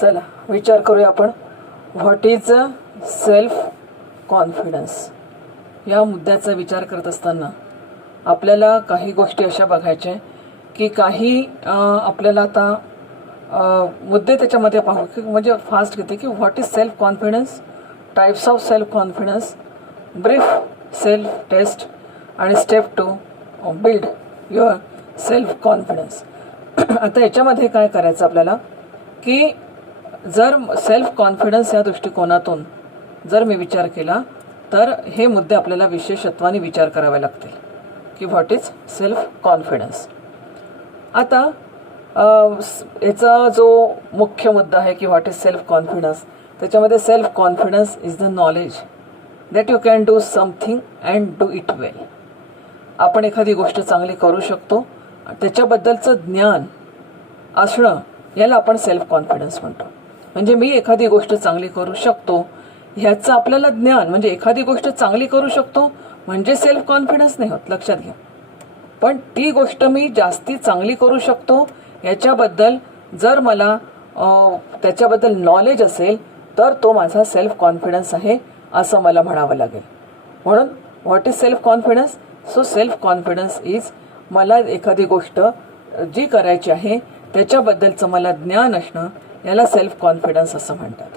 चला विचार करूया आपण व्हॉट इज सेल्फ कॉन्फिडन्स या मुद्द्याचा विचार करत असताना आपल्याला काही गोष्टी अशा बघायच्या की काही आपल्याला आता मुद्दे त्याच्यामध्ये पाहू की म्हणजे फास्ट घेते की what is self confidence, types of self confidence, brief self test आणि step 2 build your self confidence. आता याच्यामध्ये काय करायचं आपल्याला की जर सेल्फ कॉन्फिडन्स या दृष्टिकोनातून जर मी विचार केला तर हे मुद्दे आपल्याला विशेषत्वाने विचार करावे लागतील की व्हॉट इज सेल्फ कॉन्फिडन्स. आता याचा जो मुख्य मुद्दा आहे की व्हॉट इज सेल्फ कॉन्फिडन्स, त्याच्यामध्ये self confidence is the knowledge that you can do something and do it well. आपण एखादी गोष्ट चांगली करू शकतो, त्याच्याबद्दलचं ज्ञान असणं याला आपण सेल्फ कॉन्फिडन्स म्हणतो. म्हणजे मी एखादी गोष्ट चांगली करू शकतो ह्याचं आपल्याला ज्ञान, म्हणजे एखादी गोष्ट चांगली करू शकतो म्हणजे सेल्फ कॉन्फिडन्स नाही होत, लक्षात घ्या. पण ती गोष्ट मी जास्ती चांगली करू शकतो याच्याबद्दल जर मला त्याच्याबद्दल नॉलेज असेल तर तो माझा सेल्फ कॉन्फिडन्स आहे असं मला म्हणावं लागेल. म्हणून what is self confidence? So self confidence is मला एखादी गोष्ट जी करायची आहे त्याच्याबद्दलचं मला ज्ञान असणं याला सेल्फ कॉन्फिडन्स असं म्हणतात.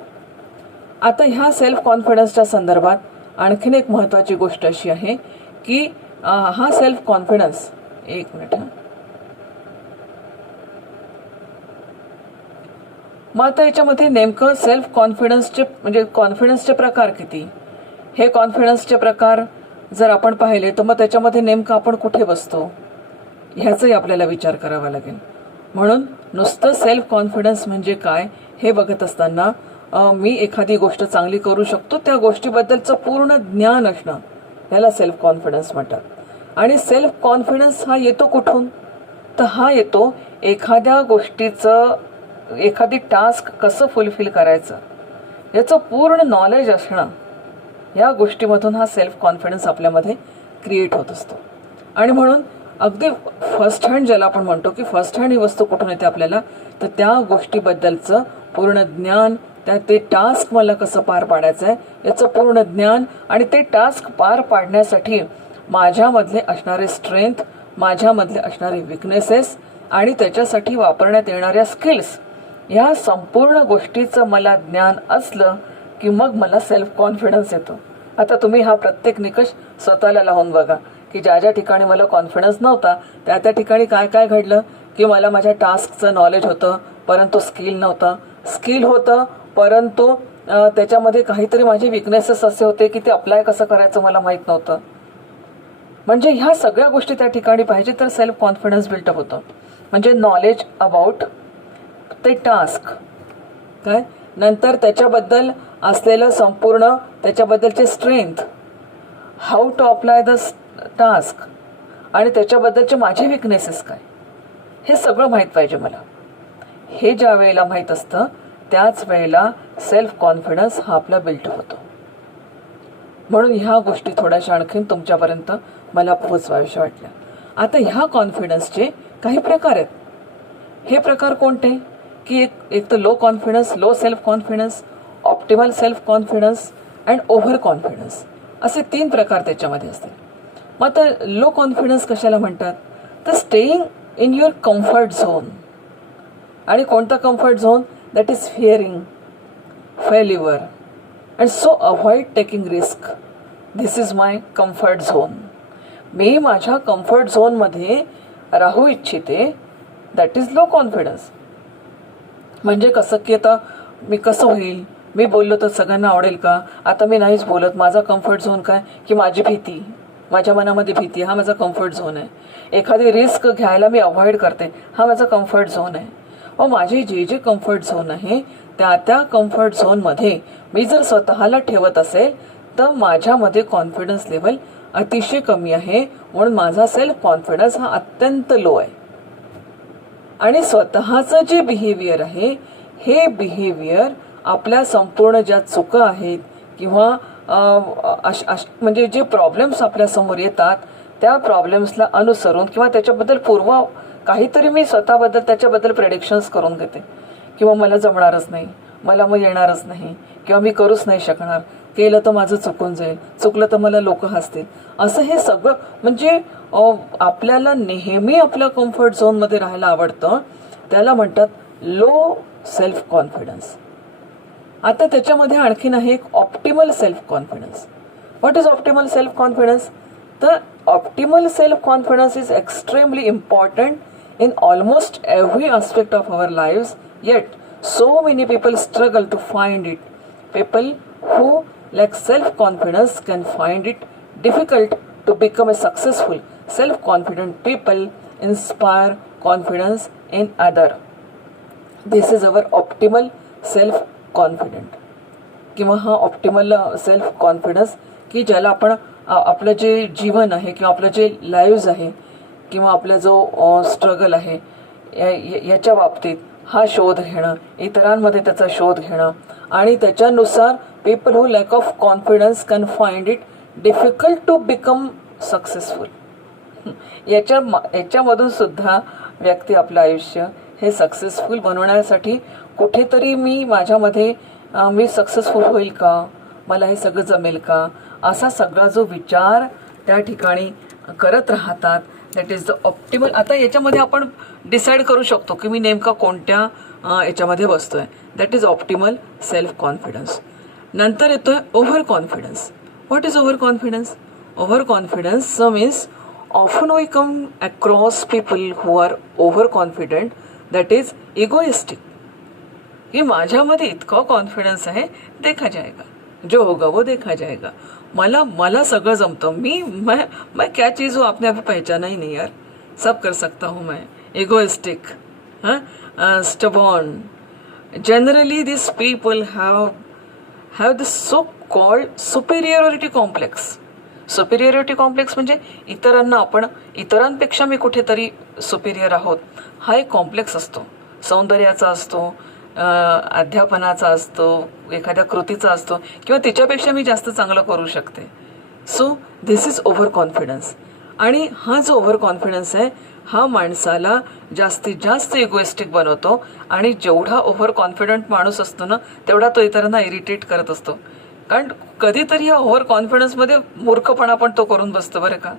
आता ह्या सेल्फ कॉन्फिडन्सच्या संदर्भात आणखीन एक महत्त्वाची गोष्ट अशी आहे की हा सेल्फ कॉन्फिडन्स, एक मिनिट, मग आता याच्यामध्ये नेमकं सेल्फ कॉन्फिडन्सचे म्हणजे कॉन्फिडन्सचे प्रकार किती, हे कॉन्फिडन्सचे प्रकार जर आपण पाहिले तर मग त्याच्यामध्ये नेमकं आपण कुठे बसतो ह्याचाही आपल्याला विचार करावा लागेल. म्हणून नुसतं सेल्फ कॉन्फिडन्स म्हणजे काय हे बघत असताना मी एखादी गोष्ट चांगली करू शकतो त्या गोष्टीबद्दलचं पूर्ण ज्ञान असणं याला सेल्फ कॉन्फिडन्स म्हणतात. आणि सेल्फ कॉन्फिडन्स हा येतो कुठून? तर हा येतो एखाद्या गोष्टीचं, एखादी टास्क कसं फुलफिल करायचं याचं पूर्ण नॉलेज असणं, या गोष्टीमधून हा सेल्फ कॉन्फिडन्स आपल्यामध्ये क्रिएट होत असतो. आणि म्हणून अगदी फर्स्ट हँड ज्याला आपण म्हणतो की फर्स्ट हँड ही वस्तू कुठून येते आपल्याला, तर त्या गोष्टीबद्दलचं पूर्ण ज्ञान, ते टास्क मला कसं पार पाडायचं आहे याचं पूर्ण ज्ञान आणि ते टास्क पार पाडण्यासाठी माझ्यामधले असणारे स्ट्रेंथ, माझ्यामधले असणारे विकनेसेस आणि त्याच्यासाठी वापरण्यात येणाऱ्या स्किल्स, ह्या संपूर्ण गोष्टीचं मला ज्ञान असलं की मग मला सेल्फ कॉन्फिडन्स येतो. आता तुम्ही हा प्रत्येक निकष स्वतःला लावून बघा की ज्या ज्या ठिकाणी मला कॉन्फिडन्स नव्हता त्या ठिकाणी काय काय घडलं की मला माझ्या टास्कचं नॉलेज होतं परंतु स्किल नव्हतं, स्किल होतं परंतु त्याच्यामध्ये काहीतरी माझे विकनेसेस असे होते की ते अप्लाय कसं करायचं मला माहीत नव्हतं. म्हणजे ह्या सगळ्या गोष्टी त्या ठिकाणी पाहिजे तर सेल्फ कॉन्फिडन्स बिल्टअप होतं. म्हणजे नॉलेज अबाउट ते टास्क काय, नंतर त्याच्याबद्दल असलेलं संपूर्ण त्याच्याबद्दलचे strength, how to apply the task आणि त्याच्याबद्दलचे माझे विकनेसेस काय, हे सगळं माहीत पाहिजे मला. हे ज्या वेळेला माहीत असतं त्याच वेळेला सेल्फ कॉन्फिडन्स हा आपला बिल्टअप होतो. म्हणून ह्या गोष्टी थोड्याशा आणखीन तुमच्यापर्यंत मला पोहोचवाव्याशा वाटल्या. आता ह्या कॉन्फिडन्सचे काही प्रकार आहेत. हे प्रकार कोणते की एक तर low confidence, low self confidence, optimal self confidence and over confidence, असे 3 प्रकार त्याच्यामध्ये असतील. मग आता लो कॉन्फिडन्स कशाला म्हणतात तर staying in your comfort zone. आणि कोणता comfort zone? That is fearing failure and so avoid taking risk. This is my comfort zone. मी माझ्या कम्फर्ट झोनमध्ये राहू इच्छिते, दॅट इज लो कॉन्फिडन्स. म्हणजे कसं की आता मी कसं होईल, मी बोललो तर सगळ्यांना आवडेल का, आता मी नाहीच बोलत, माझा कम्फर्ट झोन काय की माझी भीती, माझ्या मनामध्ये भीती, हा माझा कम्फर्ट झोन आहे. एखादी रिस्क घ्यायला मी अवॉइड करते, हा माझा कम्फर्ट झोन आहे. व माझे जे कम्फर्ट झोन आहे त्या कम्फर्ट झोनमध्ये मी जर स्वतःला ठेवत असेल तर माझ्यामध्ये कॉन्फिडन्स लेवल अतिशय कमी आहे. म्हणून माझा सेल्फ कॉन्फिडन्स हा अत्यंत लो आहे. आणि स्वतःचं जे बिहेवियर आहे हे बिहेवियर आपल्या संपूर्ण ज्या चुका आहेत किंवा म्हणजे जे प्रॉब्लेम्स आपल्यासमोर येतात त्या प्रॉब्लेम्सला अनुसरून किंवा त्याच्याबद्दल काहीतरी मी स्वतःबद्दल त्याच्याबद्दल प्रेडिक्शन्स करून घेते किंवा मला जमणारच नाही, मला मग येणारच नाही, किंवा मी करूच नाही शकणार, केलं तर माझं चुकून जाईल, चुकलं तर मला लोक हसतील, असं हे सगळं म्हणजे आपल्याला नेहमी आपल्या कम्फर्ट झोनमध्ये राहायला आवडतं. त्याला म्हणतात लो सेल्फ कॉन्फिडन्स. आता त्याच्यामध्ये आणखीन आहे एक optimal self confidence. What is optimal self confidence? तर optimal self confidence is extremely important in almost every aspect of our lives, yet so many people struggle to find it. People who lack self-confidence can find it difficult to become a successful. Self-confident people inspire confidence in other. This is our optimal self-confident किंवा हा optimal self confidence की ज्याला आपण आपलं जे जीवन आहे किंवा आपलं जे लाईव्ज आहे किंवा आपला जो स्ट्रगल आहे याच्या बाबतीत हा शोध घेणं, इतरांमध्ये त्याचा शोध घेणं, आणि त्याच्यानुसार people who lack of confidence can find it difficult to become successful. याच्यामधून सुद्धा व्यक्ती आपलं आयुष्य हे सक्सेसफुल बनवण्यासाठी कुठेतरी माझ्यामध्ये मी सक्सेसफुल होईल का, मला हे सगळं जमेल का, असा सगळा जो विचार त्या ठिकाणी करत राहतात. That is the optimal. आता याच्यामध्ये आपण डिसाईड करू शकतो की मी नेमका कोणत्या याच्यामध्ये बसतोय. That is optimal self confidence. नंतर येतोय over confidence. What is over confidence? Over confidence means often we come across people who are over confident, that is egoistic. की माझ्यामध्ये इतका कॉन्फिडन्स आहे, देखा जाएगा, जो होगा वो देखा जाएगा, मला सगळं जमतं, मैं क्या चीज़ हूँ आपने अभी पहचाना ही नहीं यार, सब कर सकता हूँ मैं. Egoistic, stubborn. Generally this people have this so called superiority complex. Superiority complex म्हणजे इतरांपेक्षा मी कुठेतरी सुपिरियर आहोत, हा एक कॉम्प्लेक्स असतो. सौंदर्याचा असतो, अध्यापनाचा असतो, एखाद्या कृतीचा असतो, किंवा तिच्यापेक्षा मी जास्त चांगलं करू शकते. So this is over confidence. आणि हा जो ओव्हर कॉन्फिडन्स आहे हा माणसाला जास्तीत जास्त इगोइस्टिक बनवतो. आणि जेवढा ओव्हर कॉन्फिडंट माणूस असतो ना, तेवढा तो इतरांना इरिटेट करत असतो. कारण कधीतरी या ओव्हर कॉन्फिडन्समध्ये मूर्खपणा पण तो करून बसतो बरं का.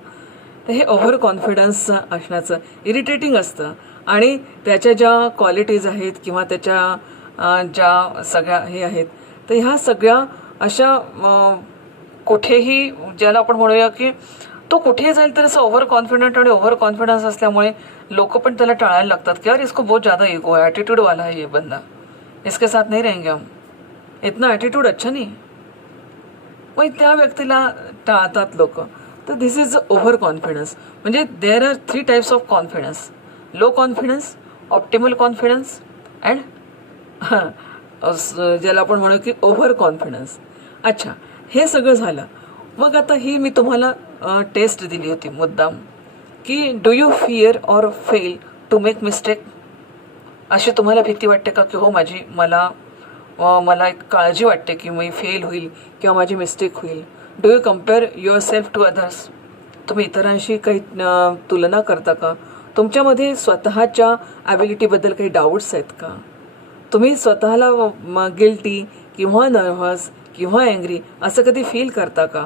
तर हे ओव्हर कॉन्फिडन्स असण्याचं इरिटेटिंग असतं. आणि त्याच्या ज्या क्वालिटीज आहेत किंवा त्याच्या ज्या सगळ्या हे आहेत, तर ह्या सगळ्या अशा कुठेही ज्याला आपण म्हणूया की तो कुठेही जाईल तर असं ओव्हर कॉन्फिडंट आणि ओव्हर कॉन्फिडन्स असल्यामुळे लोक पण त्याला टाळायला लागतात की यार इसको बहुत ज़्यादा ईगो है, एटीट्यूड वाला है ये बंदा, इसके साथ नहीं रहेंगे हम, इतना एटीट्यूड अच्छा नहीं. मग त्या व्यक्तीला टाळतात लोक. तर दिस इज ओव्हर कॉन्फिडन्स. म्हणजे there are 3 types of confidence: low confidence, optimal confidence and ज्याला आपण म्हणू की ओव्हर कॉन्फिडन्स. अच्छा, हे सगळं झालं. मग आता ही मी तुम्हाला टेस्ट दिली होती मुद्दाम की do you fear or fail to make mistake. अशी तुम्हाला भीती वाटते का की हो मला एक काळजी वाटते की मी फेल होईल किंवा माझी मिस्टेक होईल. Do you compare yourself to others. तुम्ही इतरांशी काही तुलना करता का? तुमच्यामध्ये स्वतःच्या ॲबिलिटीबद्दल काही डाऊट्स आहेत का? तुम्ही स्वतःला गिल्टी किंवा नर्व्हस किंवा अँग्री असं कधी फील करता का?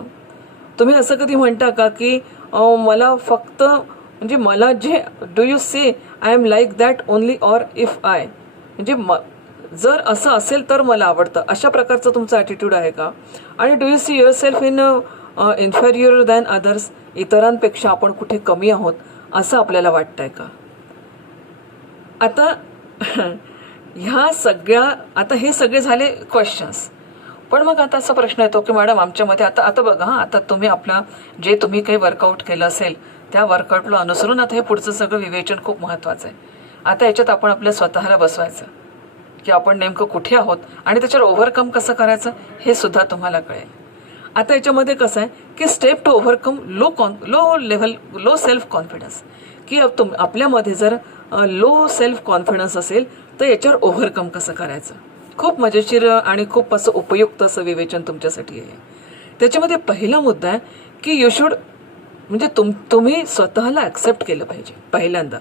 तुम्ही असं कधी म्हणता का की मला फक्त म्हणजे मला जे do you say I am like that only or if I, म्हणजे जर असं असेल तर मला आवडतं, अशा प्रकारचं तुमचं ॲटिट्यूड आहे का? आणि do you see your self in inferior than others. इतरांपेक्षा आपण कुठे कमी आहोत असं आपल्याला वाटतंय का? आता आता हे सगळे झाले क्वेश्चन्स. पण मग आता असा प्रश्न येतो की मॅडम आमच्यामध्ये आता बघा आता तुम्ही तुम्ही काही वर्कआउट केलं असेल त्या वर्कआउटला अनुसरून आता हे पुढचं सगळं विवेचन खूप महत्त्वाचं आहे. आता याच्यात आपण आपल्या स्वतःला बसवायचं की आपण नेमकं कुठे आहोत आणि त्याच्यावर ओव्हरकम कसं करायचं हे सुद्धा तुम्हाला कळेल. आता याच्यामध्ये कसं आहे की step to overcome low self confidence, की आपल्यामध्ये जर लो सेल्फ कॉन्फिडन्स असेल तर याच्यावर ओव्हरकम कसं करायचं. खूप मजेशीर आणि खूप असं उपयुक्त असं विवेचन तुमच्यासाठी आहे. त्याच्यामध्ये पहिला मुद्दा आहे की यू शुड म्हणजे तुम्ही स्वतःला ॲक्सेप्ट केलं पाहिजे पहिल्यांदा.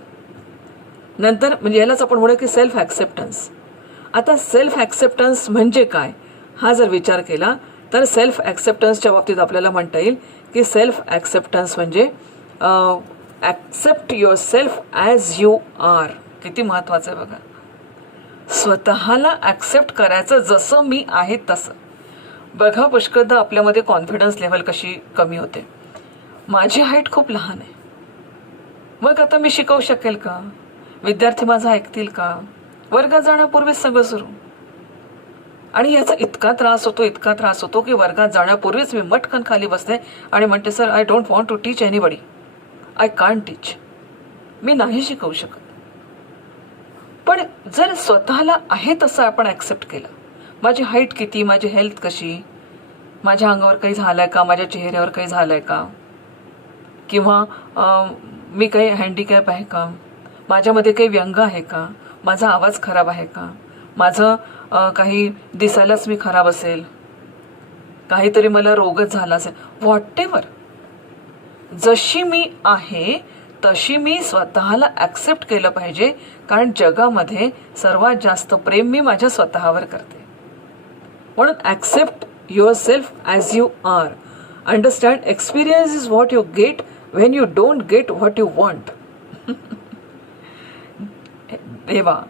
नंतर म्हणजे यालाच आपण म्हणू की सेल्फ ॲक्सेप्टन्स. आता सेल्फ ॲक्सेप्टन्स म्हणजे काय हा जर विचार केला तर सेल्फ ॲक्सेप्टन्सच्या बाबतीत आपल्याला म्हणता येईल की सेल्फ ॲक्सेप्टन्स म्हणजे accept yourself as you are. किती महत्त्वाचं आहे बघा. स्वतःला ॲक्सेप्ट करायचं जसं मी आहे तसं. बघा पुष्कळदा आपल्यामध्ये कॉन्फिडन्स लेव्हल कशी कमी होते. माझी हाईट खूप लहान आहे, मग आता मी शिकवू शकेल का? विद्यार्थी माझा ऐकतील का? वर्गात जाण्यापूर्वीच सगळं सुरू. आणि याचा इतका त्रास होतो की वर्गात जाण्यापूर्वीच मी मटकन खाली बसते आणि म्हणते, sir I don't want to teach anybody, I can't teach. मी नाही शिकवू शकत. पण जर स्वतःला आहे तसं आपण ॲक्सेप्ट केलं, माझी हाईट किती, माझी हेल्थ कशी, माझ्या अंगावर काही झालं आहे का, माझ्या चेहऱ्यावर काही झालं आहे का, किंवा मी काही हँडिकॅप आहे का, माझ्यामध्ये काही व्यंग आहे का, माझा आवाज खराब आहे का, माझं काही दिसायलाच मी खराब असेल, काहीतरी मला रोगच झाला असेल, व्हॉटेवर, जशी मी आहे तशी मी स्वतःला ॲक्सेप्ट केलं पाहिजे. कारण जगामध्ये सर्वात जास्त प्रेम मी माझ्या स्वतःवर करते. म्हणून accept yourself as you are. Understand experience is what you get when you don't get what you want. देवा,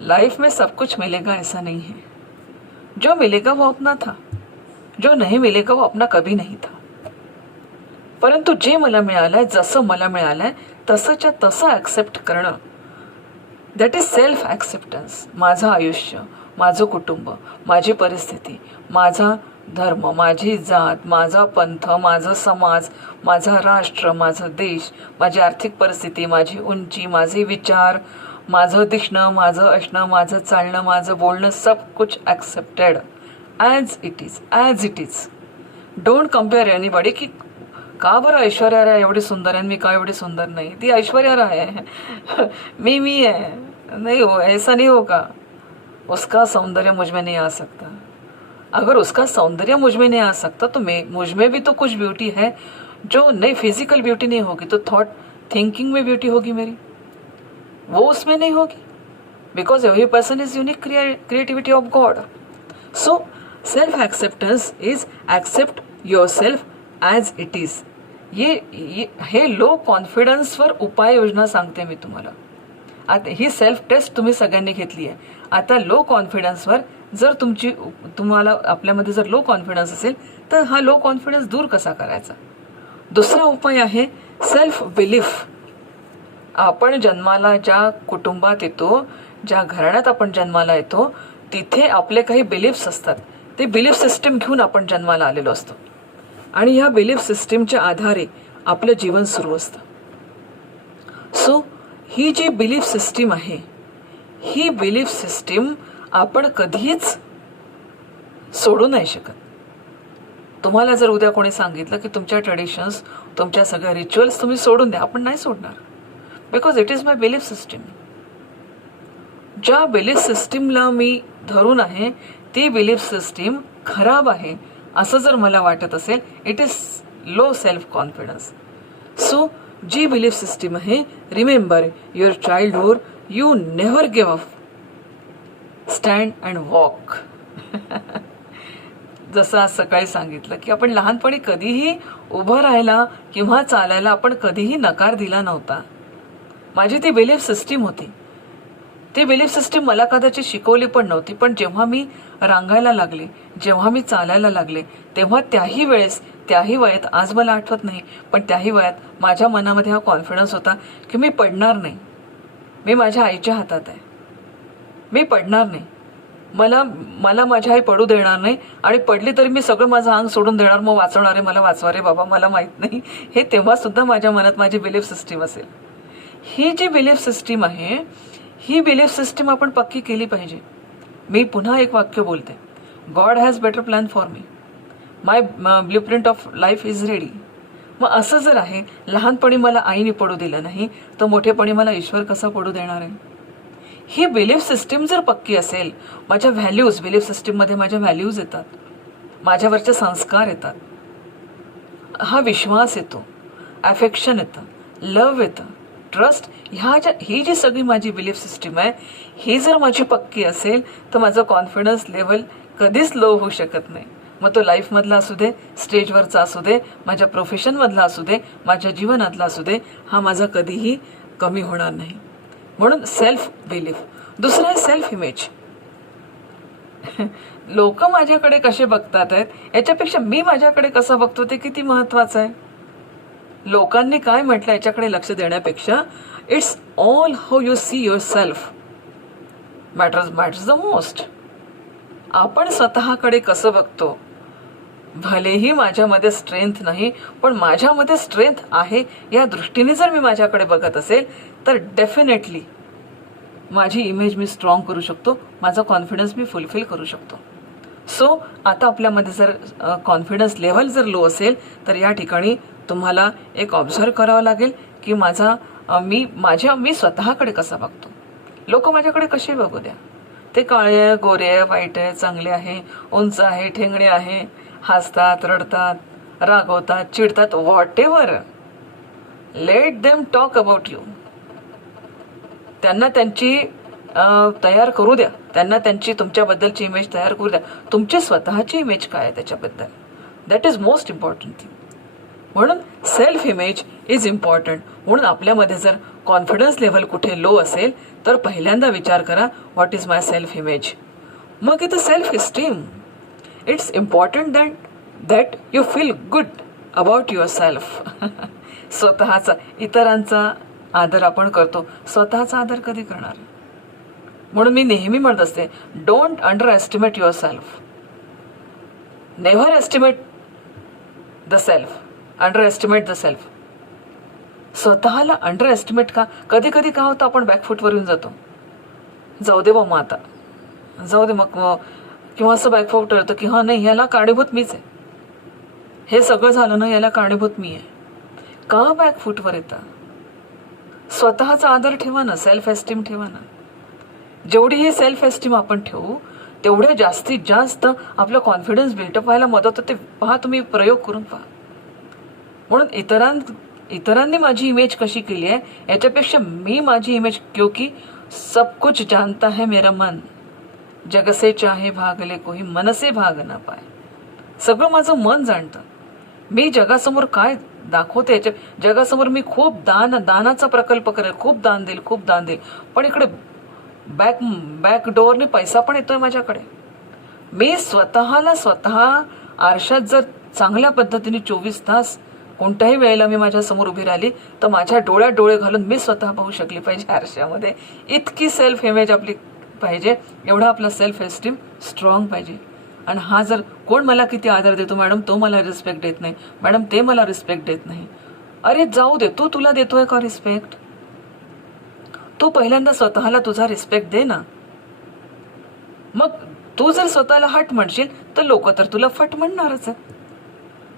लाइफ में सब कुछ मिलेगा ऐसा नहीं है. जो मिलेगा वो अपना था, जो नहीं मिलेगा वो अपना कभी नहीं था. परंतु जे मला मिळालंय, जसं मला मिळालंय तसंच्या तसं ॲक्सेप्ट करणं, दॅट इज सेल्फ ॲक्सेप्टन्स. माझं आयुष्य, माझं कुटुंब, माझी परिस्थिती, माझा धर्म, माझी जात, माझा पंथ, माझा समाज, माझा राष्ट्र, माझा देश, माझी आर्थिक परिस्थिती, माझी उंची, माझे विचार, माझं दिसणं, माझं असणं, माझं चालणं, माझं बोलणं, सब कुछ accepted as it is, as it is. Don't compare anybody की का बरं ऐश्वर्या राय एवढी सुंदर आहे, मी का एवढी सुंदर नाही, ती ऐश्वर्या राय है, मी है. नहीं हो, ऐसा नहीं होगा. उसका सौंदर्य मुझ में नहीं आ सकता. अगर उसका सौंदर्य मुझ में नहीं आ सकता तो मुझ में भी तो कुछ ब्यूटी है जो नहीं, फिजिकल ब्यूटी नहीं होगी तो थॉट थिंकिंग में ब्यूटी होगी मेरी, वो उसमें नहीं होगी. Because every person is unique creativity of God. So self acceptance is accept yourself as it is. हे लो कॉन्फिडन्सवर उपाययोजना सांगते मी तुम्हाला. आता ही सेल्फ टेस्ट तुम्ही सगळ्यांनी घेतली आहे. आता लो कॉन्फिडन्सवर जर तुम्हाला आपल्यामध्ये जर लो कॉन्फिडन्स असेल तर हा लो कॉन्फिडन्स दूर कसा करायचा? दुसरा उपाय आहे सेल्फ बिलीफ. आपण जन्माला ज्या कुटुंबात येतो, ज्या घराण्यात आपण जन्माला येतो, तिथे आपले काही बिलीफ्स असतात. ते बिलीफ सिस्टीम घेऊन आपण जन्माला आलेलो असतो आणि ह्या बिलीफ सिस्टीमच्या आधारे आपलं जीवन सुरू असतं. सो ही जी बिलीफ सिस्टीम आहे, ही बिलीफ सिस्टीम आपण कधीच सोडू नाही शकत. तुम्हाला जर उद्या कोणी सांगितलं की तुमच्या ट्रेडिशन्स, तुमच्या सगळ्या रिच्युअल्स तुम्ही सोडून द्या, आपण नाही सोडणार. Because it is my belief system. ज्या बिलीफ सिस्टीमला मी धरून आहे ती बिलीफ सिस्टीम खराब आहे असं जर मला वाटत असेल, it is low self confidence. So जी बिलीफ सिस्टीम आहे, remember your childhood, you never give up, stand and walk. जसं आज सकाळी सांगितलं की आपण लहानपणी कधीही उभं राहायला किंवा चालायला आपण कधीही नकार दिला नव्हता. माझी ती बिलीफ सिस्टीम होती. ती बिलीफ सिस्टीम मला कदाचित शिकवली पण नव्हती, पण जेव्हा मी रांगायला लागले, जेव्हा मी चालायला लागले, तेव्हा त्याही वेळेस, त्याही वयात, आज मला आठवत नाही, पण त्याही वयात माझ्या मनामध्ये हा कॉन्फिडन्स होता की मी पडणार नाही. मी माझ्या आईच्या हातात आहे, मी पडणार नाही. मला माझी आई पडू देणार नाही, आणि पडली तरी मी सगळं माझं अंग सोडून देणार. मग वाचवणार आहे, मला वाचवा रे बाबा, मला माहीत नाही. हे तेव्हा सुद्धा माझ्या मनात माझी बिलीफ सिस्टीम असेल. ही जी बिलीफ सिस्टीम आहे, ही बिलीफ सिस्टीम आपण पक्की केली पाहिजे. मी पुन्हा एक वाक्य बोलते, God has better plan for me, my blueprint of life is ready. मग असं जर आहे, लहानपणी मला आईने पडू दिलं नाही तर मोठेपणी मला ईश्वर कसा पडू देणार आहे? ही बिलीफ सिस्टीम जर पक्की असेल, माझ्या व्हॅल्यूज, बिलीफ सिस्टीममध्ये माझ्या व्हॅल्यूज येतात, माझ्यावरचे संस्कार येतात, हा विश्वास येतो, ॲफेक्शन येतं, लव येतं, ट्रस्ट, ही जी सगळी माझी बिलीफ सिस्टीम आहे, ही जर माझी पक्की असेल तर माझं कॉन्फिडन्स लेवल कधीच लो होऊ शकत नाही. मग तो लाईफमधला असू दे, स्टेजवरचा असू दे, माझ्या प्रोफेशनमधला असू दे, माझ्या जीवनातला असू दे, हा माझा कधीही कमी होणार नाही. म्हणून सेल्फ बिलीफ. दुसरं आहे सेल्फ इमेज. लोक माझ्याकडे कसे बघतात आहेत याच्यापेक्षा मी माझ्याकडे कसं बघतो ते किती महत्वाचं आहे. लोकांनी काय म्हटलं याच्याकडे लक्ष देण्यापेक्षा it's all how you see your self matters the most. आपण स्वतःकडे कसं बघतो. भलेही माझ्यामध्ये स्ट्रेंथ नाही, पण माझ्यामध्ये स्ट्रेंथ आहे या दृष्टीने जर मी माझ्याकडे बघत असेल तर डेफिनेटली माझी इमेज मी स्ट्रॉंग करू शकतो, माझा कॉन्फिडन्स मी फुलफिल करू शकतो. सो आता आपल्यामध्ये जर कॉन्फिडन्स लेवल जर लो असेल तर या ठिकाणी तुम्हाला एक ऑब्झर्व करावं लागेल की मी स्वतःकडे कसा बघतो. लोक माझ्याकडे कसे बघू द्या, ते काळे गोरे वाईट आहे, चांगले आहे, उंच आहे, ठेंगणे आहे, हसतात, रडतात, रागवतात, चिडतात, what ever, let them talk about you. त्यांना त्यांची तयार करू द्या, त्यांना त्यांची तुमच्याबद्दलची इमेज तयार करू द्या. तुमची स्वतःची इमेज काय आहे त्याच्याबद्दल, that is most important thing. म्हणून सेल्फ इमेज इज इम्पॉर्टंट. म्हणून आपल्यामध्ये जर कॉन्फिडन्स लेवल कुठे लो असेल तर पहिल्यांदा विचार करा, what is my self image. मग इथं self esteem. It's important that you feel good about your self. स्वतःचा, इतरांचा आदर आपण करतो, स्वतःचा आदर कधी करणार. म्हणून मी नेहमी म्हणत असते, don't under estimate your self, never estimate the self, under estimate the self. स्वतःला अंडर एस्टिमेट का, कधी कधी का होतं आपण बॅकफूटवर येऊन जातो, जाऊ दे मग आता, जाऊ दे मग, किंवा असं बॅकफूट होतं की हां नाही ह्याला कारणीभूत मीच आहे, हे सगळं झालं ना याला कारणीभूत मी आहे. का बॅकफूटवर येतं. स्वतःचा आदर ठेवा ना, सेल्फ एस्टीम ठेवा ना. जेवढी ही सेल्फ एस्टीम आपण ठेवू तेवढे जास्तीत जास्त आपलं कॉन्फिडन्स बिल्टअप व्हायला मदत होते. पहा, तुम्ही प्रयोग करून पहा. म्हणून इतरांनी माझी इमेज कशी केली आहे याच्यापेक्षा मी माझी इमेज, क्योंकि सब कुछ जानता है मेरा मन, जग से चाहे भाग ले कोई मन से भाग ना पाए. सगळं माझं मन जाणतं. मी जगासमोर काय दाखवते, याच्या जगासमोर मी खूप दानाचा प्रकल्प करेल, खूप दान देईल, पण इकडे बॅक डोअरने पैसा पण येतोय माझ्याकडे. मी स्वतः आरशात जर चांगल्या पद्धतीने 24 तास कोणत्याही वेळेला मी माझ्या समोर उभी राहिली तर माझ्या डोळ्यात डोळे घालून मी स्वतः पाहू शकली पाहिजे आरशामध्ये. इतकी सेल्फ इमेज आपली पाहिजे, एवढा आपला सेल्फ एस्टीम स्ट्रॉंग पाहिजे. आणि हा जर कोण मला किती आदर देतो, मॅडम तो मला रिस्पेक्ट देत नाही, मॅडम ते मला रिस्पेक्ट देत नाही. अरे जाऊ दे, तुला देतोय का रिस्पेक्ट. तू पहिल्यांदा स्वतःला तुझा रिस्पेक्ट दे ना. मग तू जर स्वतःला हट म्हणशील तर लोक तर तुला फट म्हणणारच आहे.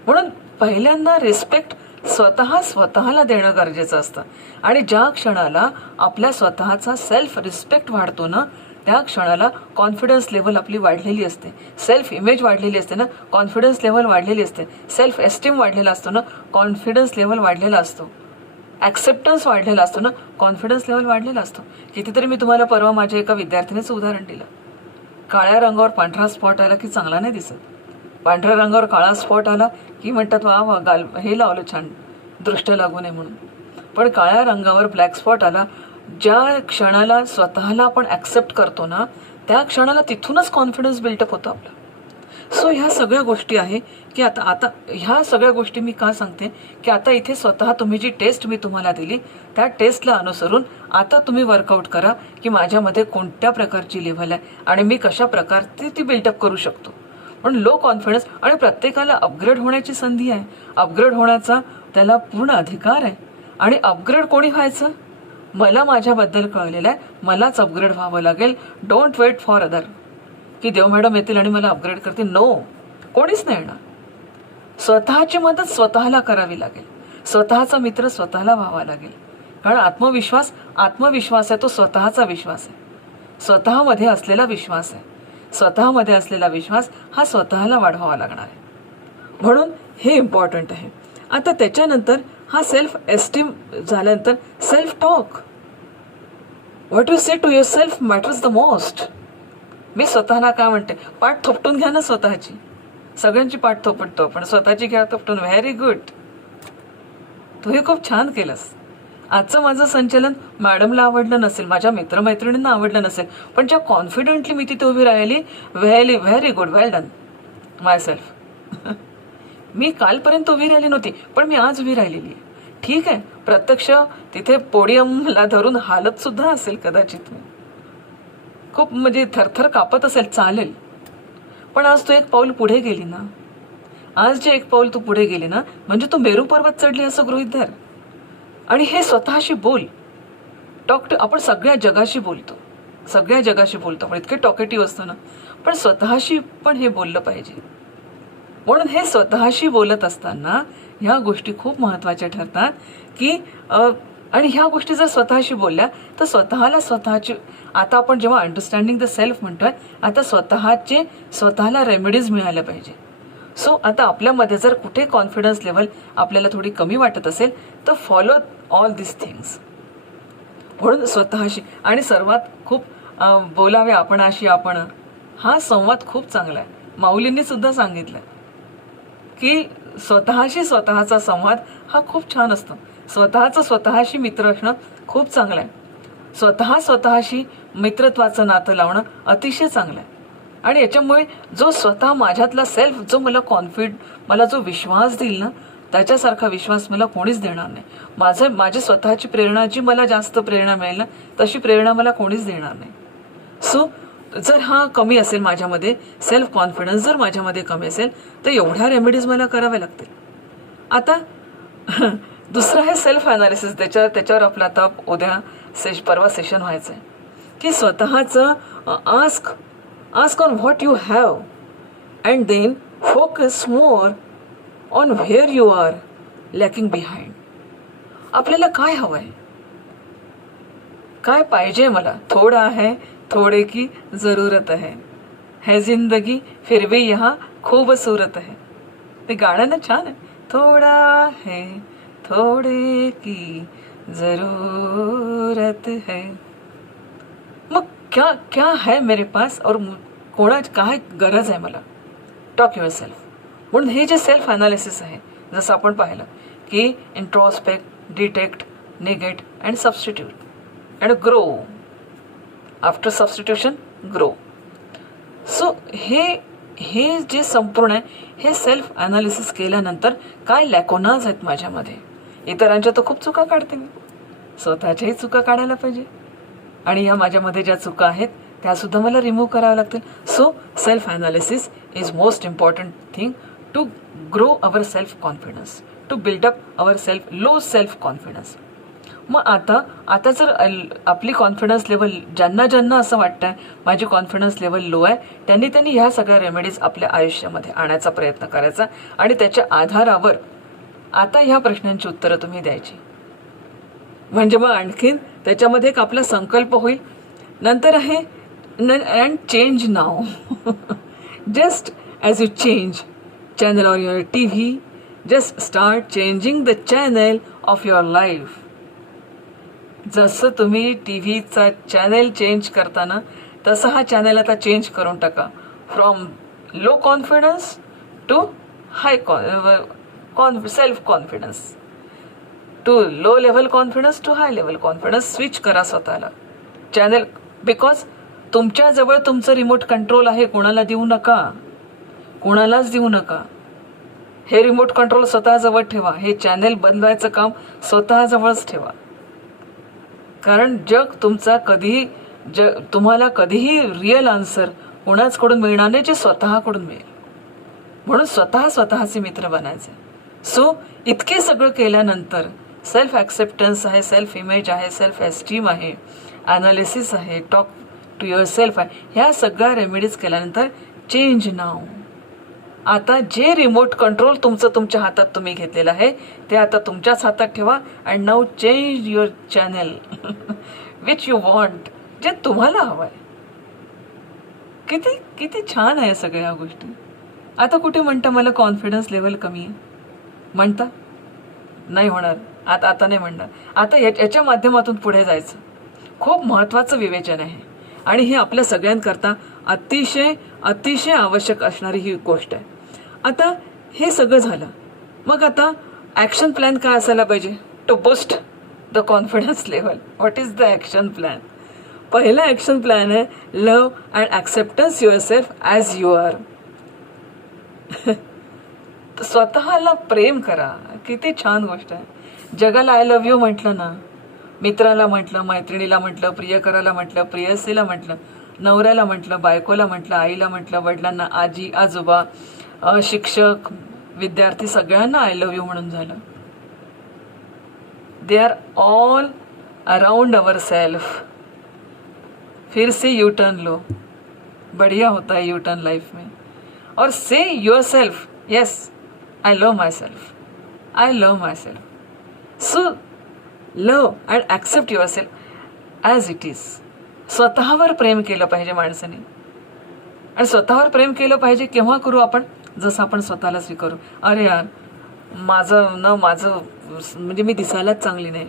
म्हणून पहिल्यांदा रिस्पेक्ट स्वतःला देणं गरजेचं असतं. आणि ज्या क्षणाला आपल्या स्वतःचा सेल्फ रिस्पेक्ट वाढतो ना, त्या क्षणाला कॉन्फिडन्स लेवल आपली वाढलेली असते, सेल्फ इमेज वाढलेली असते ना, कॉन्फिडन्स लेवल वाढलेली असते, सेल्फ एस्टीम वाढलेला असतो ना, कॉन्फिडन्स लेवल वाढलेला असतो, ॲक्सेप्टन्स वाढलेला असतो ना, कॉन्फिडन्स लेवल वाढलेला असतो. कितीतरी मी तुम्हाला परवा माझ्या एका विद्यार्थिनीचं उदाहरण दिलं. काळ्या रंगावर पांढरा स्पॉट आला की चांगला नाही दिसत, पांढऱ्या रंगावर काळा स्पॉट आला की म्हणतात वा वा गाल हे लावलं छान, दृष्ट लागू नये म्हणून. पण काळ्या रंगावर ब्लॅक स्पॉट आला, ज्या क्षणाला स्वतःला आपण ॲक्सेप्ट करतो ना त्या क्षणाला तिथूनच कॉन्फिडन्स बिल्टअप होतो आपला. सो ह्या सगळ्या गोष्टी आहे की आता ह्या सगळ्या गोष्टी मी का सांगते की आता इथे स्वतः तुम्ही जी टेस्ट मी तुम्हाला दिली त्या टेस्टला अनुसरून आता तुम्ही वर्कआउट करा की माझ्यामध्ये कोणत्या प्रकारची लेव्हल आहे आणि मी कशा प्रकारची ती बिल्टअप करू शकतो. म्हणून लो कॉन्फिडन्स, आणि प्रत्येकाला अपग्रेड होण्याची संधी आहे, अपग्रेड होण्याचा त्याला पूर्ण अधिकार आहे. आणि अपग्रेड कोणी व्हायचं, मला माझ्याबद्दल कळलेलं आहे, मलाच अपग्रेड व्हावं लागेल. डोंट वेट फॉर अदर की देव मॅडम येतील आणि मला अपग्रेड करतील. नो, कोणीच नाही येणार. स्वतःची मदत स्वतःला करावी लागेल, स्वतःचा मित्र स्वतःला व्हावा लागेल. कारण आत्मविश्वास आहे तो स्वतःचा विश्वास आहे, स्वतःमध्ये असलेला विश्वास आहे. स्वतःमध्ये असलेला विश्वास हा स्वतःला वाढवावा लागणार आहे. म्हणून हे इम्पॉर्टंट आहे. आता त्याच्यानंतर हा सेल्फ एस्टीम झाल्यानंतर self talk, what you say to yourself matters the most. मी स्वतःला काय म्हणते, पाठ थोपटून घ्या ना स्वतःची. सगळ्यांची पाठ थोपटतो पण स्वतःची घ्या थोपटून. व्हेरी गुड, तू हे खूप छान केलंस. आजचं माझं संचलन मॅडमला आवडलं नसेल, माझ्या मित्रमैत्रिणींना आवडलं नसेल, पण ज्या कॉन्फिडेंटली मी तिथे उभी राहिली, व्हेरी व्हेरी गुड, वेल डन माय सेल्फ. मी कालपर्यंत उभी राहिली नव्हती पण मी आज उभी राहिलेली आहे. ठीक आहे, प्रत्यक्ष तिथे पोडियमला धरून हालत सुद्धा असेल कदाचित, खूप म्हणजे थरथर कापत असेल, चालेल. पण आज तू एक पाऊल पुढे गेली ना. आज जे एक पाऊल तू पुढे गेली ना, म्हणजे तू मेरू पर्वत चढली असं गृहीत धर. आणि हे स्वतःशी बोल. आपण सगळ्या जगाशी बोलतो, सगळ्या जगाशी बोलतो, पण इतके टॉकेटिव्ह असतो ना. पण स्वतःशी पण हे बोललं पाहिजे. म्हणून हे स्वतःशी बोलत असताना ह्या गोष्टी खूप महत्त्वाच्या ठरतात की आणि ह्या गोष्टी जर स्वतःशी बोलल्या तर स्वतःची, आता आपण जेव्हा अंडरस्टँडिंग द सेल्फ म्हणतोय, आता स्वतःला रेमेडीज मिळाल्या पाहिजे. सो आता आपल्यामध्ये जर कुठे कॉन्फिडन्स लेवल आपल्याला थोडी कमी वाटत असेल तर फॉलो ऑल दिस थिंग्स. म्हणून स्वतःशी, आणि सर्वात खूप बोलावे आपणाशी आपण, हा संवाद खूप चांगला आहे. माऊलींनी सुद्धा सांगितलं की स्वतःचा संवाद हा खूप छान असतो. स्वतःशी मित्र असणं खूप चांगलं आहे. स्वतःशी मित्रत्वाचं नातं लावणं अतिशय चांगलं आहे. आणि याच्यामुळे जो स्वतः माझ्यातला सेल्फ, जो मला जो विश्वास देईल ना, त्याच्यासारखा विश्वास मला कोणीच देणार नाही. माझी स्वतःची प्रेरणा, जी मला जास्त प्रेरणा मिळेल ना, तशी प्रेरणा मला कोणीच देणार नाही. सो जर हा कमी असेल माझ्यामध्ये, सेल्फ कॉन्फिडन्स जर माझ्यामध्ये कमी असेल, तर एवढ्या रेमेडीज मला कराव्या लागतील. आता दुसरं आहे सेल्फ अनालिसिस. त्याच्यावर आपलं आता परवा सेशन व्हायचं आहे की स्वतःचं ask on what you have and then focus more on where you are lacking behind. आपल्याला काय हवं आहे, काय पाहिजे मला. थोडा है थोड़े की जरूरत है जिंदगी फिर भी यहाँ खूबसूरत है. ते गाणं ना छान आहे. थोड़ा है थोड़े की जरूरत है. मग क्या है मेरे पास और काय गरज आहे मला. Talk your self. म्हणून हे जे सेल्फ अनालिसिस आहे, जसं आपण पाहिलं की इंट्रोस्पेक्ट, डिटेक्ट, निगेट and substitute and grow. After substitution grow. So हे जे संपूर्ण आहे, हे सेल्फ अनालिसिस केल्यानंतर काय लॅकोनाज आहेत माझ्यामध्ये. इतरांच्या तर खूप चुका काढते मी, स्वतःच्याही चुका काढायला पाहिजे. आणि या माझ्यामध्ये ज्या चुका आहेत त्यासुद्धा मला रिमूव्ह कराव्या लागतील. So self analysis is most important thing to grow our self confidence, to build up our low self confidence. मग आता जर आपली कॉन्फिडन्स लेवल, ज्यांना असं वाटतं माझी कॉन्फिडन्स लेवल लो आहे, त्यांनी ह्या सगळ्या रेमेडीज आपल्या आयुष्यामध्ये आणायचा प्रयत्न करायचा. आणि त्याच्या आधारावर आता ह्या प्रश्नांची उत्तरं तुम्ही द्यायची. म्हणजे मग आणखीन त्याच्यामध्ये एक आपला संकल्प होईल. नंतर आहे and change now. Just as you change channel or your TV, just start changing the channel of your life. जसं तुम्ही TVचा चॅनल चेंज करताना, तसं हा चॅनल आता चेंज करून टाका. From low confidence to high self confidence, to low level confidence to high level confidence. Switch करा स्वतःला चॅनल. बिकॉज तुमच्याजवळ तुमचं रिमोट कंट्रोल आहे. कोणाला देऊ नका, कोणालाच देऊ नका. हे रिमोट कंट्रोल स्वतःजवळ ठेवा. हे चॅनल बनवायचं काम स्वतःजवळच ठेवा. कारण तुम्हाला कधीही रिअल आन्सर कोणाचकडून मिळणार नाही, जे स्वतःकडून मिळेल. म्हणून स्वतःचे मित्र बनायचे. सो इतके सगळं केल्यानंतर सेल्फ ॲक्सेप्टन्स आहे, सेल्फ इमेज आहे, सेल्फ एस्टीम आहे, ॲनालिसिस आहे, टॉक टू युअर सेल्फ आहे. ह्या सगळ्या रेमेडीज केल्यानंतर चेंज नाव. आता जे रिमोट कंट्रोल तुमच्या हातात तुम्ही घेतलेलं आहे, ते आता तुमच्याच हातात ठेवा. And now change your channel which you want, जे तुम्हाला हवं आहे. किती छान आहे सगळ्या ह्या गोष्टी. आता कुठे म्हणता मला कॉन्फिडन्स लेवल कमी आहे म्हणता, नाही होणार, आता नाही म्हणणार. आता याच्या माध्यमातून पुढे जायचं खूप महत्त्वाचं विवेचन आहे आणि हे आपल्या सगळ्यांकरता अतिशय अतिशय आवश्यक असणारी ही गोष्ट आहे. आता हे सगळं झालं, मग आता ॲक्शन प्लॅन काय असायला पाहिजे to boost the confidence level. What is the action plan? पहिला ॲक्शन प्लॅन आहे love and acceptance yourself as you are. स्वतःला प्रेम करा. किती छान गोष्ट आहे. जगाला आय लव्ह यू म्हटलं ना, मित्राला म्हटलं, मैत्रिणीला म्हटलं, प्रियकराला म्हटलं, प्रियसीला म्हटलं, नवऱ्याला म्हटलं, बायकोला म्हटलं, आईला म्हटलं, वडिलांना, आजी आजोबा, शिक्षक, विद्यार्थी, सगळ्यांना आय लव्ह यू म्हणून झालं. They are all around our self. फिर से यू टर्न लो, बढ़िया होता है यू टर्न लाइफ में. और say yourself, yes I love myself, I love myself. So love and accept yourself as it is. स्वतःवर प्रेम केलं पाहिजे माणसाने. आणि स्वतःवर प्रेम केलं पाहिजे केव्हा करू आपण? जसं आपण स्वतःला स्वीकारू. अरे यार, माझं म्हणजे मी दिसायलाच चांगली नाही,